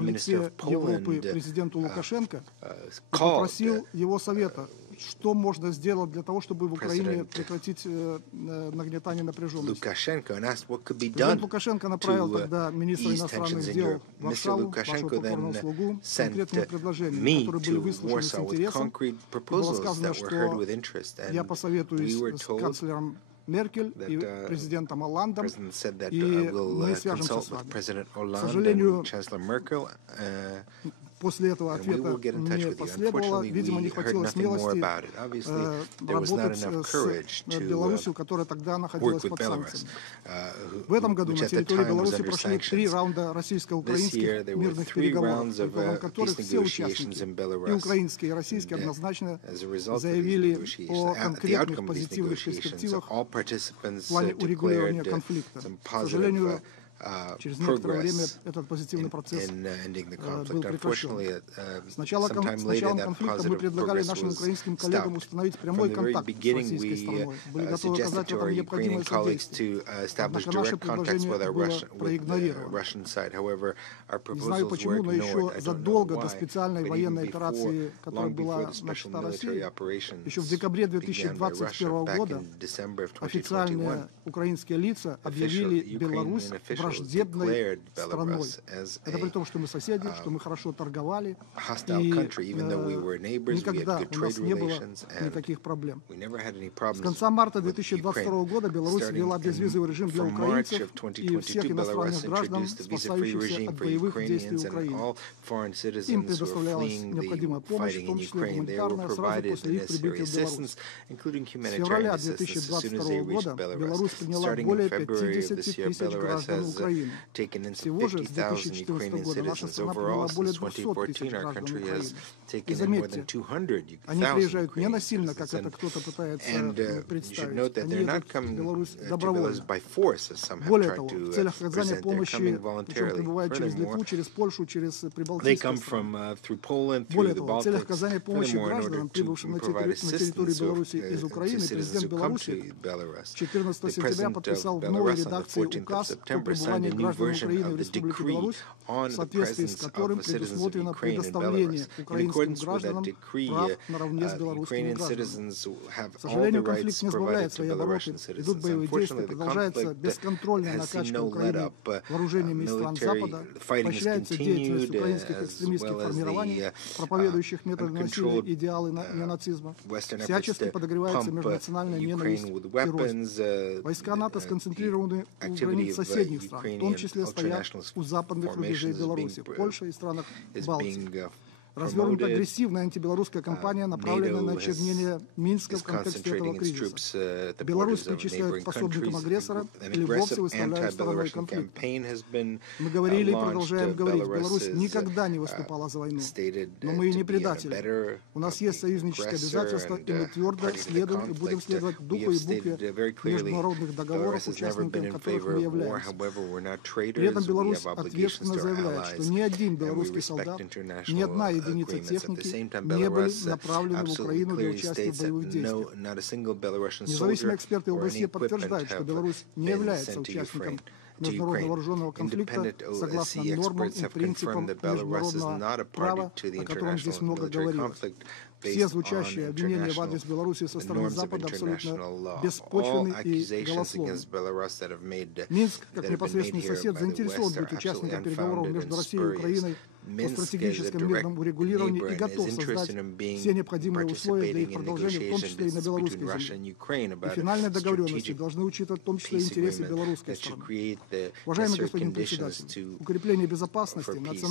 лице Европы президенту Лукашенко и попросил его совета, что можно сделать для того, чтобы в Украине прекратить нагнетание напряженности. Президент Лукашенко направил тогда министра иностранных дел в Варшаву, вашего покорного слугу, с конкретными предложениями, которые были выслушаны с интересом. Было сказано, что я посоветуюсь с канцлером Меркель и президентом Олландом, и мы свяжемся с вами. К сожалению, после этого ответа не последовало. Видимо, не хватило смелости работать с Беларусью, которая тогда находилась под санкциями. В этом году на территории Беларуси прошли 3 раунда российско-украинских мирных переговоров, в итогам которых все участники, и украинские, и российские, однозначно заявили о конкретных позитивных перспективах в плане урегулирования конфликта. К сожалению, через некоторое время этот позитивный процесс был прекращен. С началом конфликта мы предлагали нашим украинским коллегам установить прямой контакт с российской стороной. Были готовы оказать в этом необходимое содействие. Однако наше предложение было проигнорировано. Не знаю почему, но еще задолго до специальной военной операции, которая была начата Россией, еще в декабре 2021 года официальные украинские лица объявили Беларусь враждебной страной. Это при том, что мы соседи, что мы хорошо торговали, и никогда у нас не было никаких проблем. С конца марта 2022 года Беларусь ввела безвизовый режим для украинцев и всех иностранных граждан, спасающихся от боевых действий Украины. Им предоставлялась необходимая помощь, в том числе гуманитарная, сразу после их прибытия в Беларусь. С февраля 2022 года Беларусь приняла более 50 тысяч граждан Украины. Всего же с 2014 года наша страна приняла более 200 тысяч граждан Украины. И заметьте, они приезжают не насильно, как это кто-то пытается представить. Они едут в Беларусь добровольно. Более того, в целях оказания помощи, причем прибывают через Литву, через Польшу, через Прибалтийские страны. Более того, в целях оказания помощи гражданам, прибывшим на территорию Беларуси из Украины, президент Беларуси 14 сентября подписал в новой редакции указ о пребывании граждан Украины в Республике Беларусь, в соответствии с которым предусмотрено предоставление украинским гражданам прав наравне с белорусскими гражданами. К сожалению, конфликт не сбавляет свои обороты, идут боевые действия, продолжается бесконтрольная накачка Украины вооружениями из стран Запада, поощряется деятельность украинских экстремистских формирований, проповедующих методы насилия и идеалы неонацизма, всячески подогревается межнациональная ненависть и рознь. Войска НАТО сконцентрированы у границ соседних стран, в том числе стоят у западных рубежей Беларуси, Польши и странах Балтии. Развернута агрессивная антибелорусская кампания, направленная на очернение Минска в контексте этого кризиса. Беларусь причисляют к пособникам агрессора или вовсе выставляют стороной конфликта. Мы говорили и продолжаем говорить, Беларусь никогда не выступала за войну. Но мы и не предатели. У нас есть союзнические обязательства, и мы твердо следуем и будем следовать духу и букве международных договоров, участниками которых мы являемся. При этом Беларусь ответственно заявляет, что ни один белорусский солдат, ни одна единица техники не были направлены в Украину для участия в боевых действиях. Независимые эксперты в России подтверждают, что Беларусь не является участником международного вооруженного конфликта согласно нормам и принципам международного права, о котором здесь много говорилось. Все звучащие обвинения в адрес Беларуси со стороны Запада абсолютно беспочвенны и голословны. Минск, как непосредственный сосед, заинтересован быть участником переговоров между Россией и Украиной Minsk is a direct neighbor and is interested in participating in negotiations between Russia and Ukraine about a strategic peace agreement that should create the necessary conditions for peace.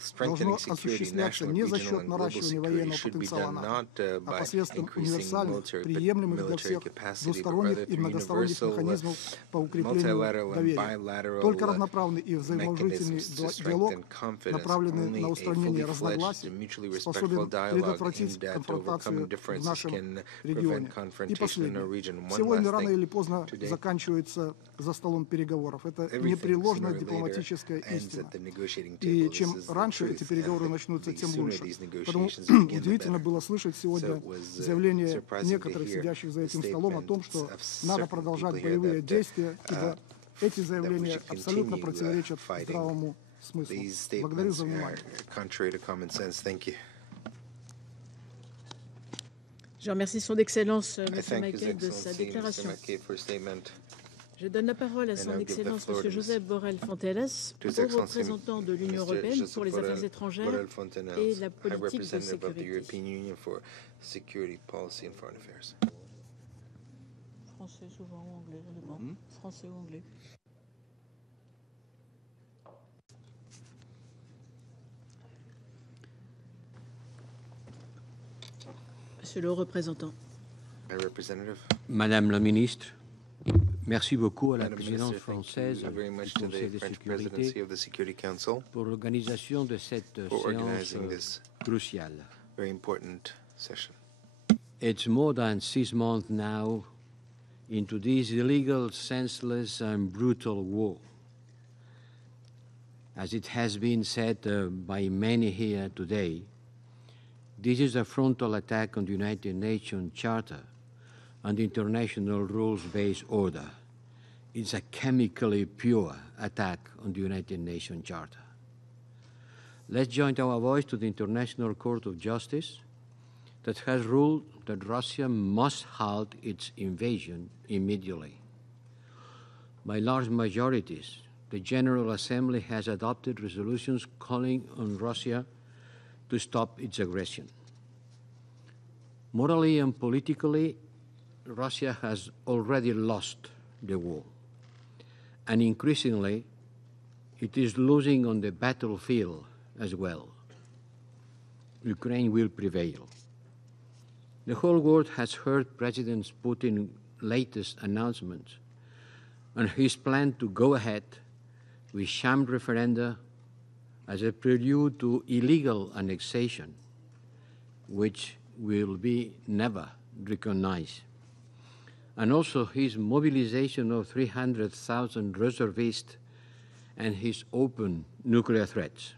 Strengthening security, national, regional, and global security should be done not by increasing military capacity, but rather through universal, multilateral, and bilateral mechanisms to strengthen confidence. Only a fully fledged and mutually respectful dialogue aimed at overcoming differences can prevent confrontation in our region. One last thing. Today, everything sooner or later ends at the negotiating table. This is the truth. The sooner these negotiations begin, the better. So it was surprising to hear the statement of certain people here that we should continue fighting. These statements are contrary to common sense. Thank you. Je remercie Son Excellence M. Mackay de sa déclaration. Je donne la parole à Son Excellence M. Josep Borrell Fonteles, haut représentant de l'Union européenne pour les affaires étrangères et la politique de sécurité. Français souvent ou anglais, ça dépend. Français ou anglais. Monsieur le représentant. Madame la ministre, merci beaucoup à la présidence française du Conseil de sécurité pour l'organisation de cette séance cruciale. It's more than 6 months now into this illegal, senseless, and brutal war. As it has been said by many here today, this is a frontal attack on the United Nations Charter and the international rules-based order. It's a chemically pure attack on the United Nations Charter. Let's join our voice to the International Court of Justice that has ruled that Russia must halt its invasion immediately. By large majorities, the General Assembly has adopted resolutions calling on Russia to stop its aggression. Morally and politically, Russia has already lost the war, and increasingly, it is losing on the battlefield as well. Ukraine will prevail. The whole world has heard President Putin's latest announcement and his plan to go ahead with sham referenda as a prelude to illegal annexation, which will be never recognized. And also his mobilization of 300,000 reservists and his open nuclear threats.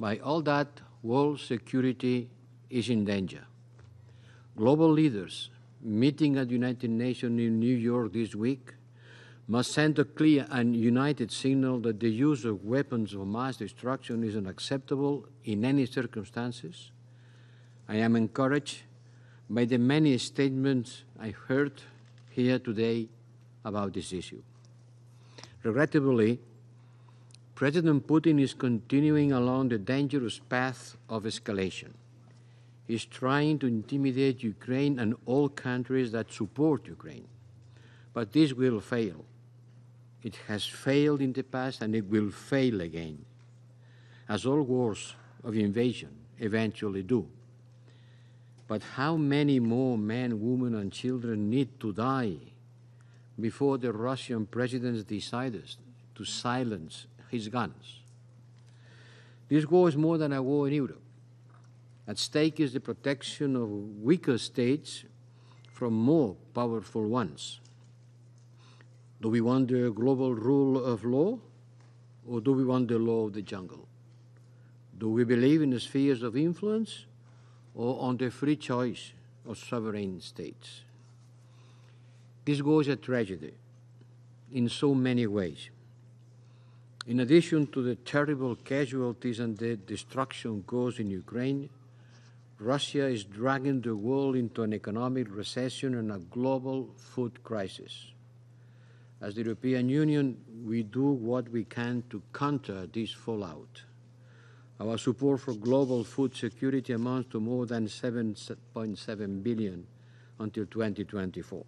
By all that, world security is in danger. Global leaders meeting at the United Nations in New York this week must send a clear and united signal that the use of weapons of mass destruction is unacceptable in any circumstances. I am encouraged by the many statements I heard here today about this issue. Regrettably, President Putin is continuing along the dangerous path of escalation. He is trying to intimidate Ukraine and all countries that support Ukraine. But this will fail. It has failed in the past and it will fail again, as all wars of invasion eventually do. But how many more men, women, and children need to die before the Russian president decides to silence his guns? This war is more than a war in Europe. At stake is the protection of weaker states from more powerful ones. Do we want the global rule of law, or do we want the law of the jungle? Do we believe in the spheres of influence, or on the free choice of sovereign states? This war is a tragedy in so many ways. In addition to the terrible casualties and the destruction caused in Ukraine, Russia is dragging the world into an economic recession and a global food crisis. As the European Union, we do what we can to counter this fallout. Our support for global food security amounts to more than 7.7 billion until 2024.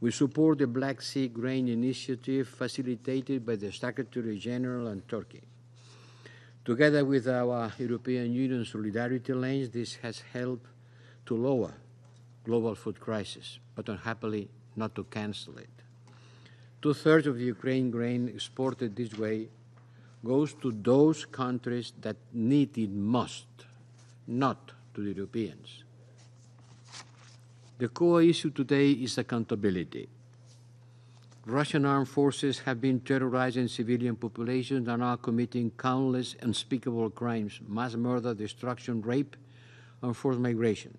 We support the Black Sea Grain Initiative facilitated by the Secretary General and Turkey. Together with our European Union solidarity lanes, this has helped to lower global food crisis, but unhappily not to cancel it. 2/3 of the Ukraine grain exported this way goes to those countries that need it most, not to the Europeans. The core issue today is accountability. Russian armed forces have been terrorizing civilian populations and are committing countless unspeakable crimes: mass murder, destruction, rape, and forced migration.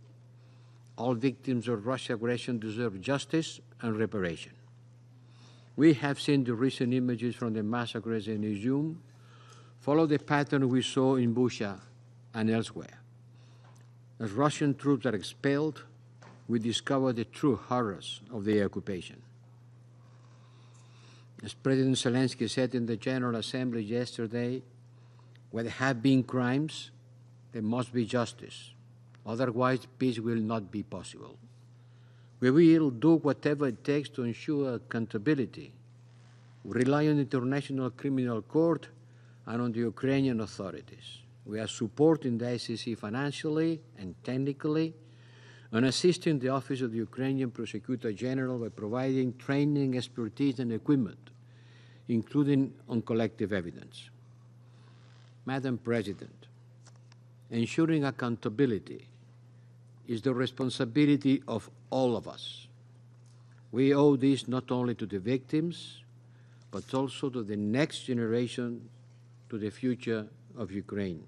All victims of Russian aggression deserve justice and reparation. We have seen the recent images from the massacres in Izium follow the pattern we saw in Bucha and elsewhere. As Russian troops are expelled, we discover the true horrors of the occupation. As President Zelensky said in the General Assembly yesterday, where there have been crimes, there must be justice. Otherwise, peace will not be possible. We will do whatever it takes to ensure accountability. We rely on the International Criminal Court and on the Ukrainian authorities. We are supporting the ICC financially and technically, and assisting the Office of the Ukrainian Prosecutor General by providing training, expertise, and equipment, including on collective evidence. Madam President, ensuring accountability is the responsibility of all of us. We owe this not only to the victims, but also to the next generation, to the future of Ukraine.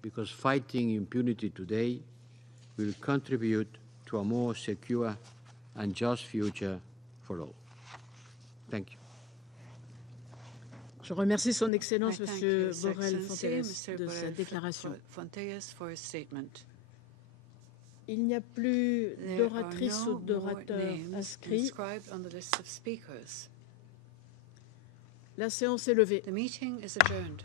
Because fighting impunity today will contribute to a more secure and just future for all. Thank you. Je remercie Son Excellence Monsieur Borrell Fontaines de sa déclaration. Il n'y a plus d'oratrices ou d'orateurs inscrits. La séance est levée. The meeting is adjourned.